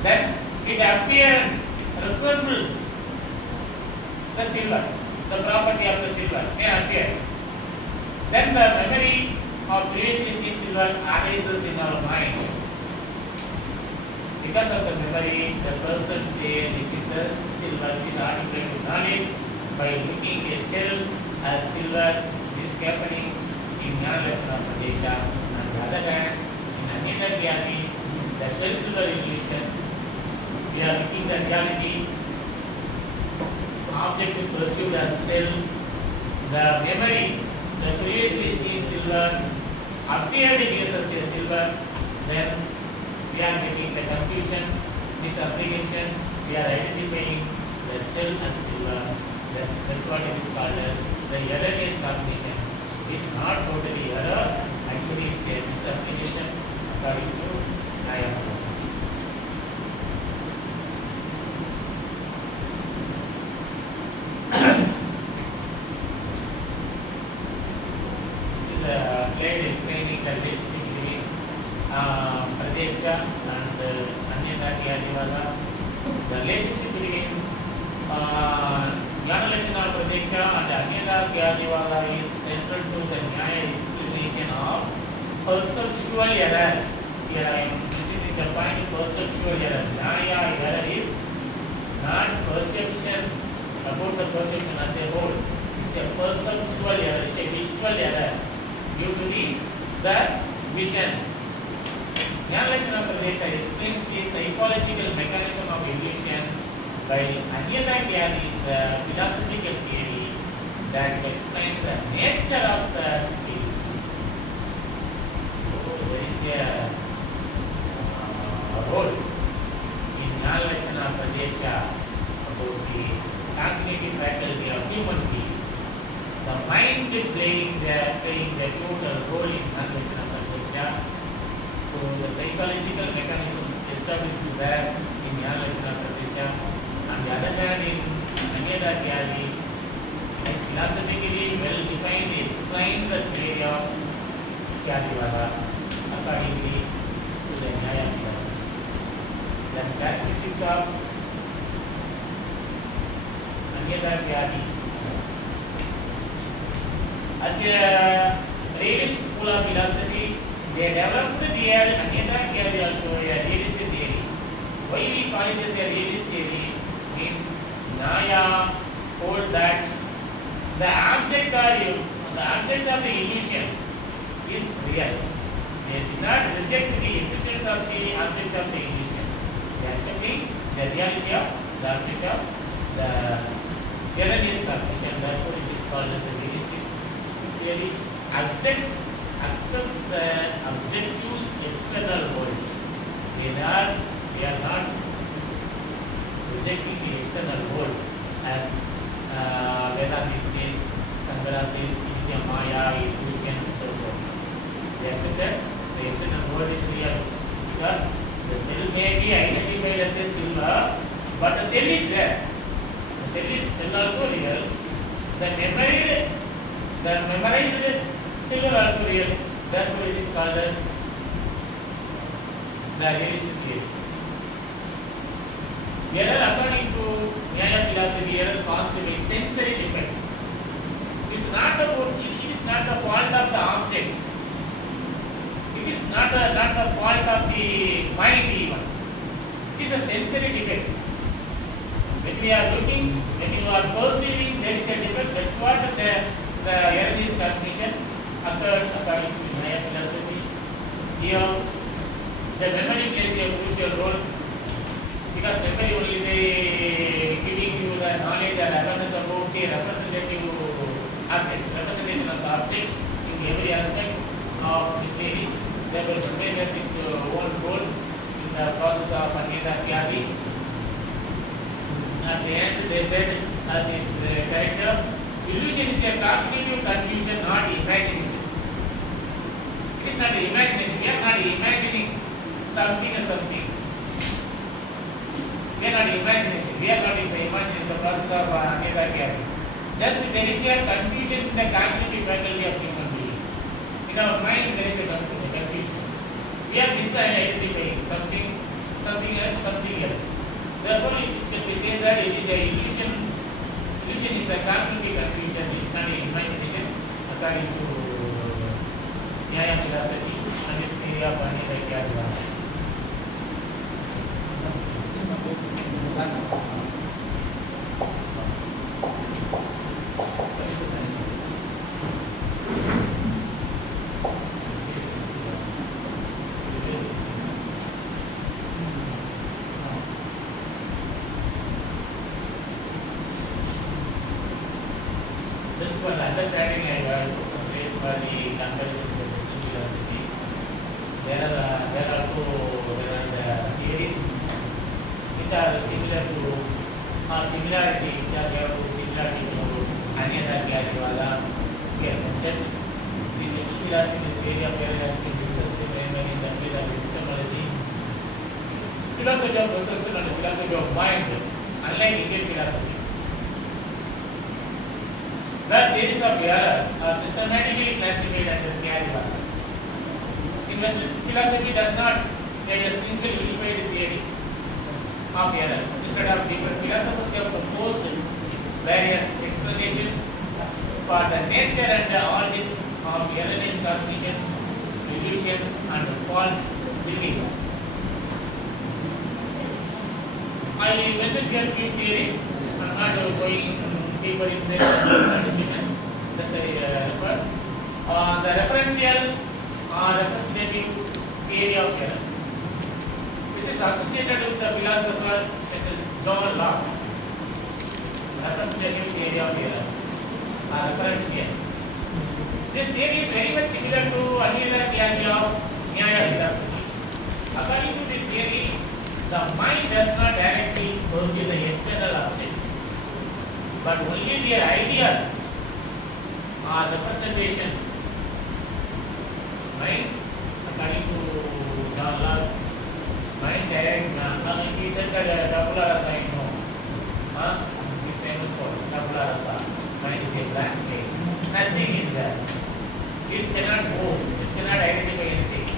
Then its appearance resembles the silver. The property of the silver may appear. Then the memory of previously seen silver arises in our mind. Because of the memory, the person says this is the silver, this articulated knowledge by looking a shell as silver. This is happening in Nyaya Pradyaksha. On the other hand, in Anyathākhyātivāda, the shell silver illusion, we are looking the reality, object is perceived as shell. The memory, the previously seen silver appeared in us as a silver. Then we are making the confusion, misapprehension, we are identifying the shell as silver. That's what it is called as the erroneous cognition. It's not totally error, actually it's a misapprehension according to Nyaya philosophy. This is a slide explaining the relationship between Pradyaksha and Anyathākhyātivāda. The relationship between Nyaya Pradyaksha and Anyathākhyātivāda is central to the Nyaya explanation of perceptual error. Here I am visiting the point perceptual error. Nyaya error is not perception about the perception as a whole. It's a perceptual error, it's a visual error due to the vision. Nyaya Pradyaksha explains the psychological mechanism of illusion, while Anyathākhyātivāda is the philosophical theory that explains the nature of the illusion. So there is a role in Nyaya Pradyaksha about the cognitive faculty of human being. The mind playing the pivotal role in Nyaya Pradyaksha. So the psychological mechanisms established there in Nyaya Pradyaksha. On the other hand, in Anyathākhyātivāda, is philosophically well defined, explained the theory of Khyātivāda accordingly to the Nyaya philosophy. The characteristics of Anyathākhyātivāda. As a realist school of philosophy, they developed their Anyathākhyātivāda also a realist theory. Why we call it as a realist theory means Nyaya hold that the object of the illusion is real. They did not reject the existence of the object of the illusion. They are accepting the reality of the object of the erroneous cognition. Therefore, it is called as a realistic theory. Accept the objective external world. We are not rejecting the external world as Vedanta says, Sankara says, it is a Maya, illusion, and so forth. They accepted cell is there. The cell is also real. The memorized cell are also real. Therefore, it is called as the realistic theory. Error, according to Nyaya philosophy, error caused by sensory defects. It is not the fault of the object. It is not the fault of the mind even. It is a sensory defect. When we are looking, when you are perceiving, there is a defect. That's what the erroneous cognition occurs according to Nyaya philosophy. Here, the memory plays a crucial role because memory only giving you the knowledge and awareness about the representative object, representation of the objects in every aspect of this theory. Therefore, memory has its own role in the process of Anyathākhyātivāda. At the end, they said, as its character, illusion is a cognitive confusion, not imagination. It is not the imagination. We are not imagining something as something. We are not imagination. We are not imagining the process of Anyathākhyātivāda. Just there is a confusion in the cognitive faculty of human being. In our mind, there is a confusion. We are misidentifying something else, something else. Therefore, it should be said that it is a illusion. Illusion is the cognitive confusion. It is not an imagination, according to Nyaya philosophy and its theory of Anyathākhyātivāda. Just for the understanding, I have some place for the comparison with the Western philosophy. There are the theories which are similar to similarity to Anyathākhyātivāda. We have mentioned the Western philosophy is theory of error has been discussed in the field of epistemology. Philosophy of perception and philosophy of mind, unlike Indian philosophy. The theories of error are systematically classified under Nyaya. In Western philosophy does not get a single unified theory of error. Instead of different philosophers have proposed various explanations for the nature and the origin of erroneous cognition, illusion and false belief. I mentioned here few theories. I am not going deeper inside the discussion. That's a refer. The referential or representative theory of error. This is associated with the philosopher John Locke. Representative theory of error or referential. This theory is very much similar to Anyathākhyātivāda of Nyaya philosophy. According to this theory, the mind does not directly perceive the external object, but only their ideas or representations. Mind, according to John Locke, mind direct. He said that tabula rasa, this famous quote, tabula rasa. Mind is a blank slate. Nothing is there. This cannot move. This cannot identify anything.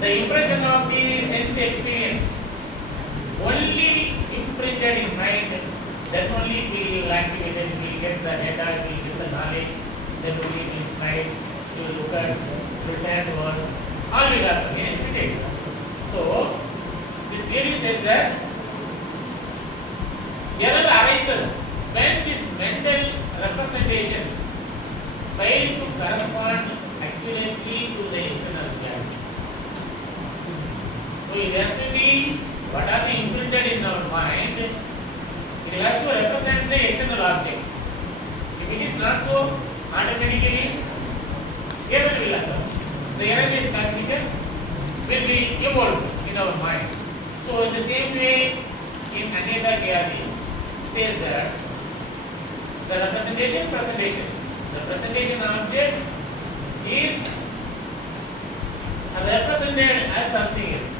The impression of the sense experience only imprinted in mind. Then only it will activate it, will get the data, it will get the knowledge, then only it will smile, it will look at, return towards, all will happen in incident. So, this theory says that error arises when these mental representations fail to correspond accurately to the external reality. So, it has to be what are the imprinted in our mind. It has to represent the external object. If it is not so, automatically error will occur. The error-based cognition will be evolved in our mind. So, in the same way, in Anyathākhyātivāda says that the the presentation object is represented as something else.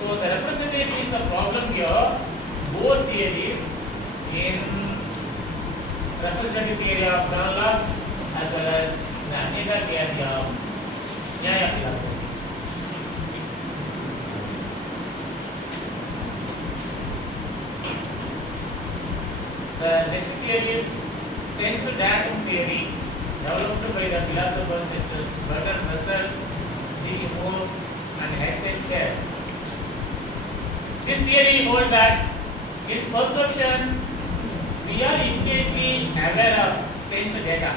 So, the representation is the problem here. theories in representative theory of dialogue as well as the Anyathākhyātivāda of Nyaya philosophy. The next theory is sense datum theory, developed by the philosophers such as Bertrand Russell, G. Moore, and H. Cass. This theory holds that in perception, we are immediately aware of sense data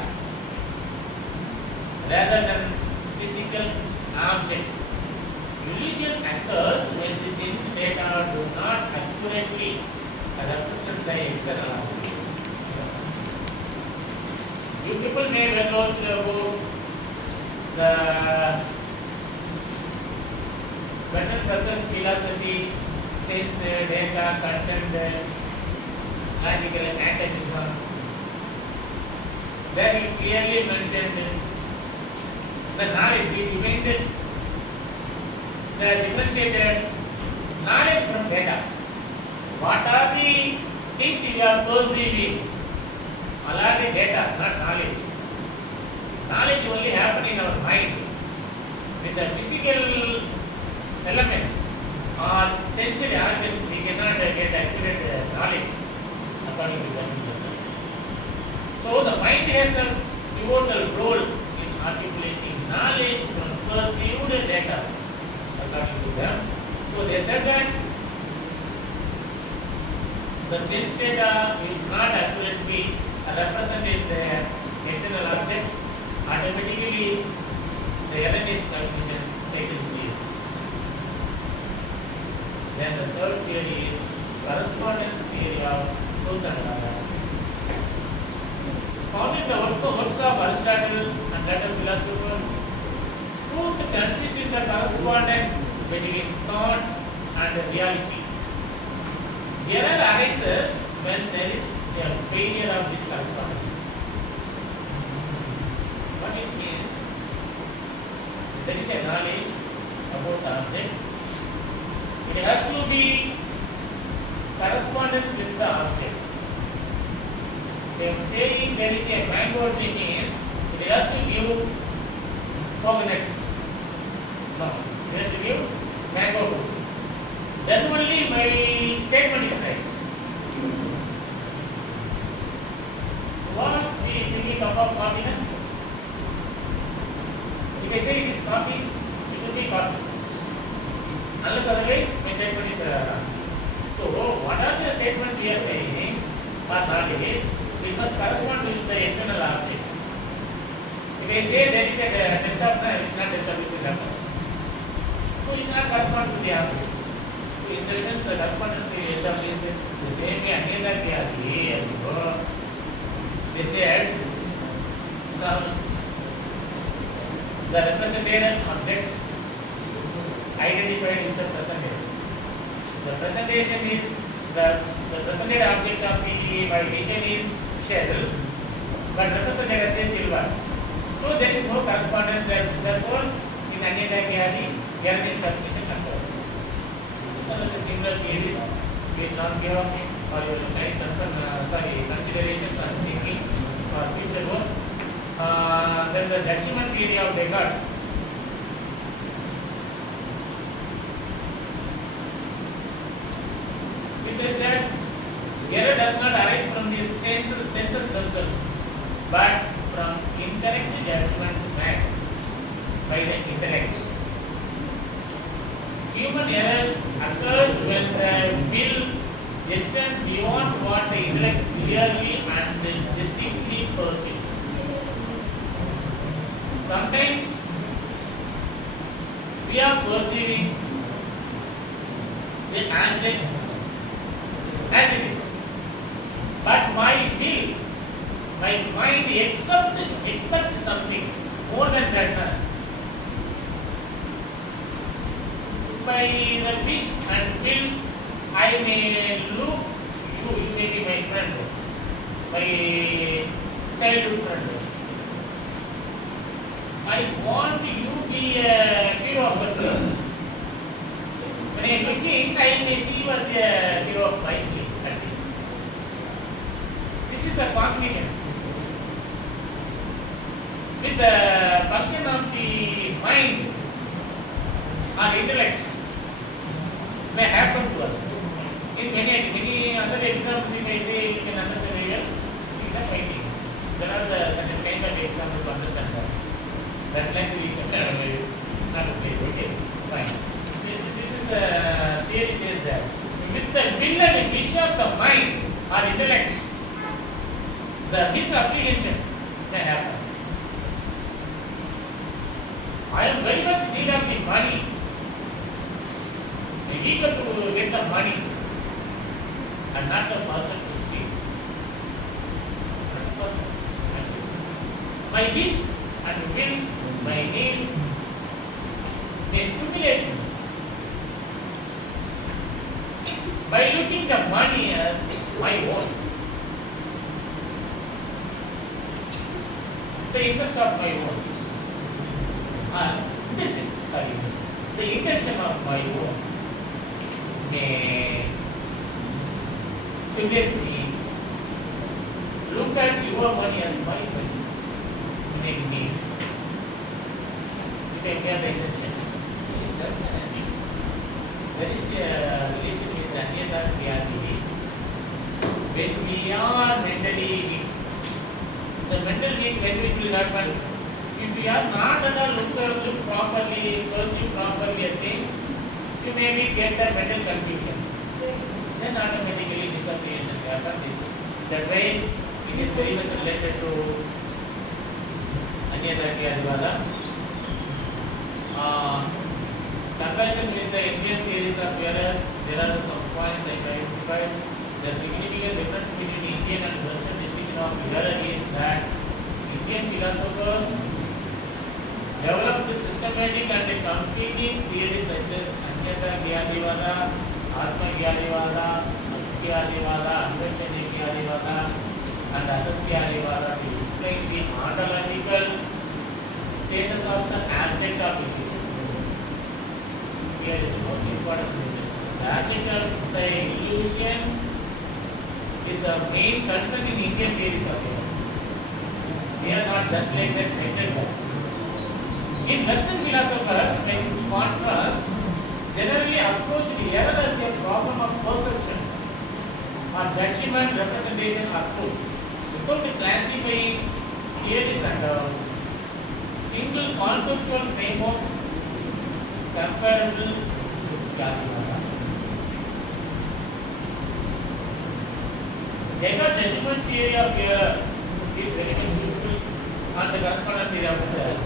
rather than physical objects. Illusion occurs when the sense data do not accurately represent the external object. You people may well know about the Bertrand Russell's philosophy, sense data, content, logical antagonism. There he clearly mentions the knowledge, he demanded the differentiated knowledge from data. What are the things you are perceiving? All are the data, not knowledge. Knowledge only happens in our mind. With the physical elements or sensory organs, we cannot get accurate knowledge according to them. So the mind has a pivotal role in articulating knowledge from perceived data according to them. So they said that the sense data is not accurately represented the external object, automatically the erroneous conclusion takes place. Then the third theory is correspondence theory of truth and knowledge. Found in the works of Aristotle and later philosophers, truth consists in the correspondence between thought and reality. Error arises when there is a failure of this correspondence. What it means, there is a knowledge about the object. It has to be correspondence with the object. I am saying there is a mango tree means it has to give coconut. No, it has to give mango fruit. Then only my statement is right. What the drinking cup of coffee? If I say it is coffee, it should be coffee. Unless otherwise, my statement is wrong. So, what are the statements we are saying or knowledge? We must correspond with the external object. If I say there is a desktop, it is not established with laptop. So, it is not correspond to the object. So, in the sense, the correspondence is established the same way Anyathākhyātivāda. They said the represented object identified with the presented. The presentation is the presented object of the by vision is shell, but represented as a silver. So there is no correspondence there. Therefore, in Anyathākhyātivāda, erroneous conclusion occurs. Some of the similar theories will not give up or you will find considerations and thinking for future works. Then the judgment theory of Decoding. It says that error does not arise from the senses themselves, but from incorrect judgments made by the intellect. Human error occurs when the will extends beyond what the intellect clearly and distinctly perceives. Sometimes we are perceiving the object as it is, but my will, my mind expects something more than that. By the wish and will, I may look you may be my friend, my childhood friend. I want you to be a hero of the film. When I am looking, I may see you as a hero of my film at least. the function of the mind or intellect may happen to us. In many other examples, if I say you can understand here, see the finding. There are the certain kind of examples to understand that. That length we can it's not okay. Okay, fine. This is the theory says that with the will and vision of the mind or intellect, the misapprehension may happen. I am very much in need of the money. I am eager to get the money. I am not the person to steal. Not the person. My wish and will, my need may stimulate me. By looking the money as my own, the interest of my own, the intention of my own may stimulate me. Look at your money as my money, make me. If I have the intention, there is a relation with Anyathākhyātivāda. When we are mentally weak, the mental weak, when it will happen, if we are not at all look properly, perceive properly a thing, you maybe get the mental confusions. Then automatically misapprehension happens. That way, it is very much related to Anyathākhyātivāda. Comparison with the Indian theories of error, there are some points I identified. The significant difference between Indian and Western definition of error is that Indian philosophers developed systematic and competing theories such as Anyathākhyātivāda, Atma-Jnānivāda, Akhyātivāda, Anveshana-Jnānivāda, and Asathyātivāda to explain the ontological status of the object of illusion. Here is the most important thing. The object of the illusion is the main concern in Indian theories of error. We are not just like that mental. In Western philosophers, in contrast, generally approach the error as a problem of perception or judgment, representation, or truth. Without classifying theories under single conceptual framework comparable to Jnānivāda. Decode's judgment theory of error is very much useful on the correspondence theory of error.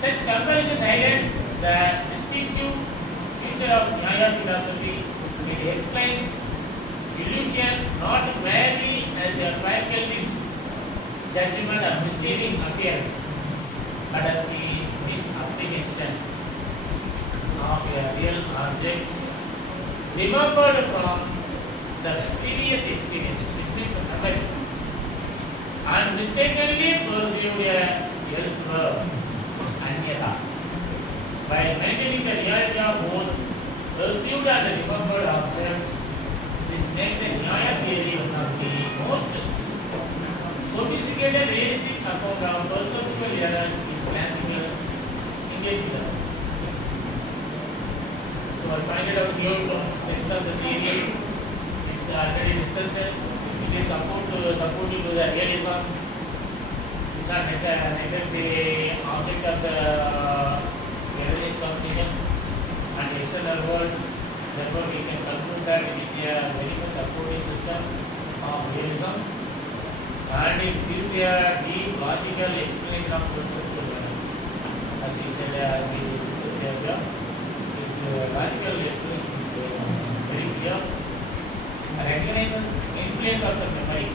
Such comparison highlights the distinctive feature of Nyaya philosophy. It explains illusion not merely as a faculty judgment of misleading appearance, but as the misapprehension of a real object remembered from the previous experience, which means the memory, and mistakenly perceived elsewhere, Anyatha. By maintaining the reality of both perceived and remembered objects, this makes the Nyaya theory one of the most sophisticated realistic account of perceptual error in classical Indian philosophy. So I pointed out here from the text of the theory, it's already discussed. It is supportive to the realism. It's not neglect the object of the erroneous cognition and the external world. Therefore, we can conclude that it is a very much supportive system of realism, and it gives a deep logical explanation of perceptual learning. As we said, we discussed earlier, its logical explanation is very clear and recognizes influence of the memory.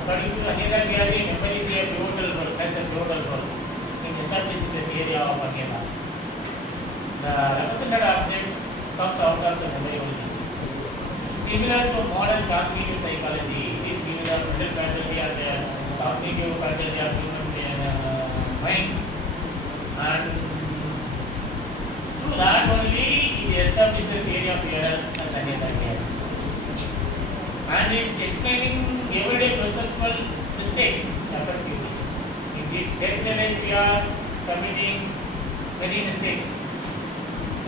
According to Anyathākhyātivāda, memory is a pivotal role, has a pivotal role in establishing the theory of Anyatha. The represented objects comes out of the memory only. Similar to modern cognitive psychology, it is given the mental faculty and the cognitive faculty of human mind, and through that only it established the theory of error as Anyathākhyātivāda. And it is explaining everyday perceptual mistakes effectively. In Definitely we are committing many mistakes.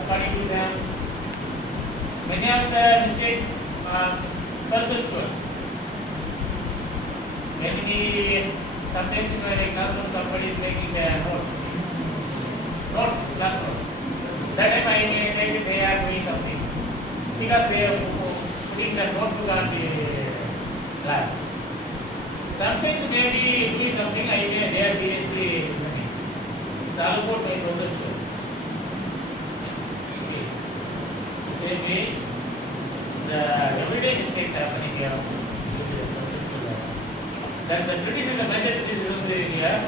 According to them, many of the mistakes are perceptual. Sometimes in my classroom somebody is making notes, class notes. That time I may think they are doing something because they are putting the notebook on the lab. Sometimes maybe doing something I may they are seriously listening. It's all about my perception. Okay. Same way, the everyday mistakes happening here. That the criticism, major criticism is here.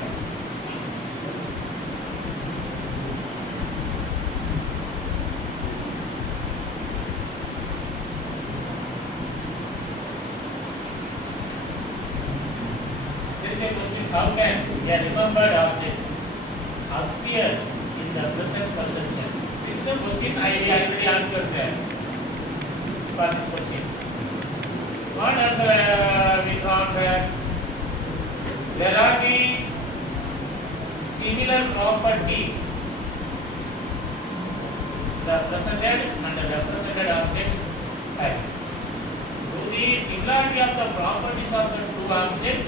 There is a question: how can a remembered object appear in the present perception? This is the question I already answered there. For this question, one answer we found there. There are the similar properties the presented and the represented objects have. Through the similarity of the properties of the two objects,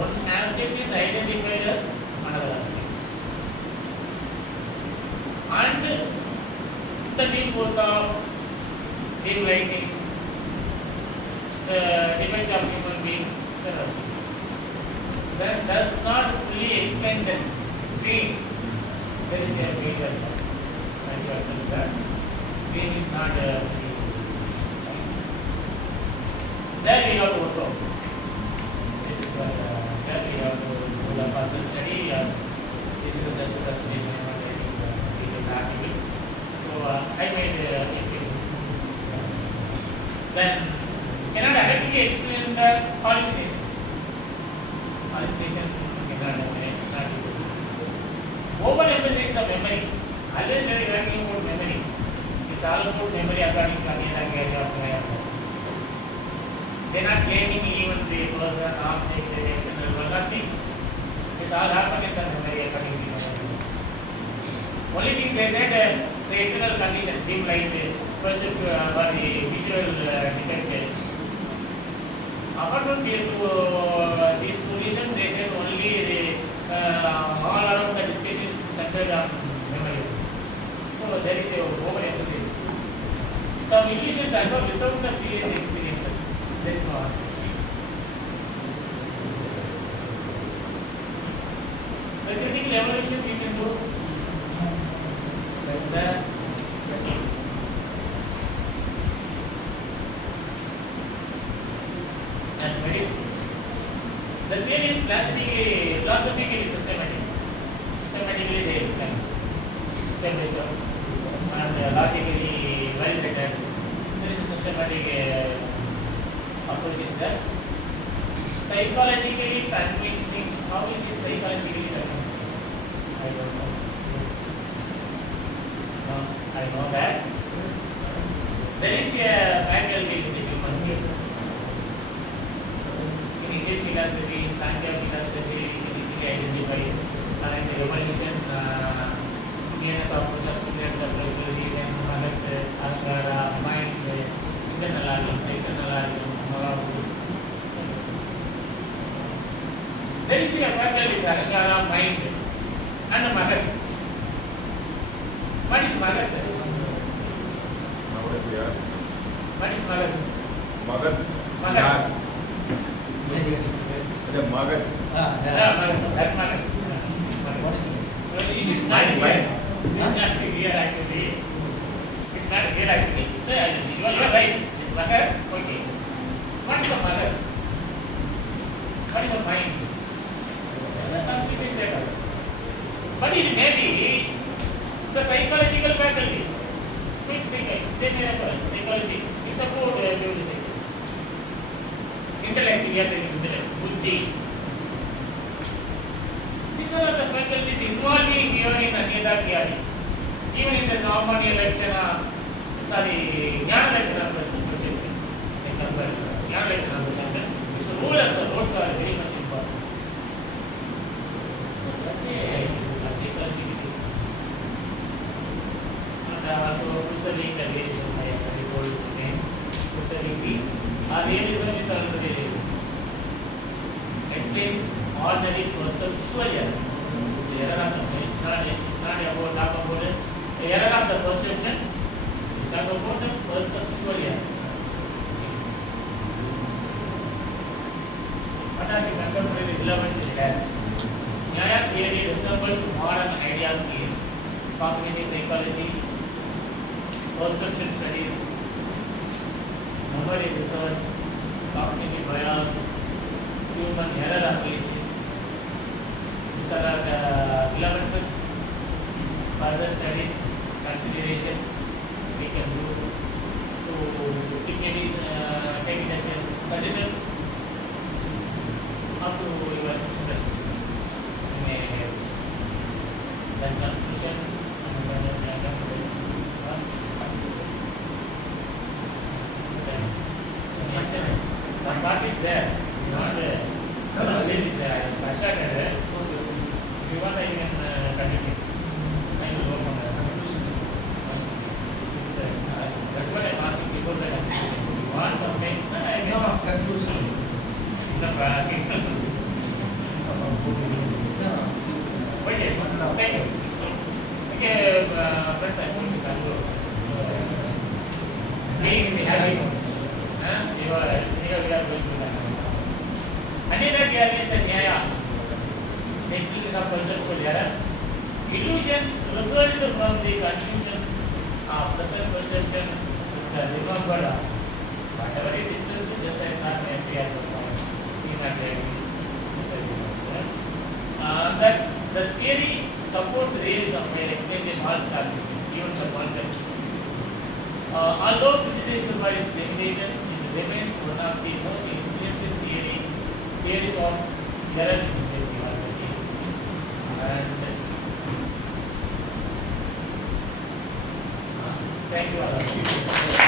one object is identified as another object. And the due course of rewriting the defect of human being, that does not fully explain the dream. There is a failure. And you accept that. Dream is not a dream. There we have to work out. This is what there we have to do the further study. This is the presentation I was writing the article. So I made it. Then cannot adequately explain the hallucination. Hallucination cannot overemphasize the memory. Always we are working about memory. It's all about memory according to Anyathākhyātivāda. They are not claiming even the person, object, external world, nothing. It's all happened in the memory according to memory. Only thing they said the external condition, dim light, perception or the visual defect. Apart from these two reasons, they said only all around the discussion is centered on memory. So there is a overemphasis. Some illusions are without the previous experiences. There is no answer. The critical evolution we can do like that. The theory is philosophically systematic. Systematically they explain. Step by step. And logically well written. There is a systematic approach is there. Psychologically convincing. How it is psychologically convincing? I don't know. No, I know that. There is a faculty in the human being. Indian philosophy, Sankhya philosophy, we can easily identify in the evolution, nearness of the student, the probability, then Mahat, Ankara, mind, internal organs, external organs, morality. There is a faculty, Ankara, mind, and Mahat. What is Mahat? What is Mahat? Mahat. The Magat. That Magat. It is not here. It's not here actually. It's not here actually. You are right. It's Magat. Okay. What is the Magat? What is the mind? That's completely later. But it may be the psychological faculty. Psychology. It's about intellect, we are taking intellect, buddhi. These are the faculties involving here in Anyathākhyātivāda. Even in the Samanya Lakshana, Jnana Lakshana presentation, Jnana Lakshana presentation, its roles are very much important. explain ordinary perceptual error. The error of the it's not about talk about it. The error of the perception. We talk about the perceptual error. What are the contemporary developments it has? Nyaya theory resembles modern ideas in cognitive psychology, perception studies, memory research, cognitive bias, human error analysis. These are the developments, further studies, considerations we can do to take any suggestions up to your interest. Then conclusion some part is there. Not is there. I started. If you want, I can continue. I will work on that. That's what I'm asking before that. You want something? I know conclusion. Okay, thank you. Okay, friends, I'm going to conclude. Being in the habits, we are going to that. Anyathākhyātivāda is the Nyaya, technique of perceptual error. Illusion result from the confusion of present perception with the remembered. Whatever it discussed, just I thought maybe as a point. That the theory supports realism by explaining the false cognition, even the concept. Although criticized by its limitation, it remains one of the most influential theories of error in philosophy. And thank you all.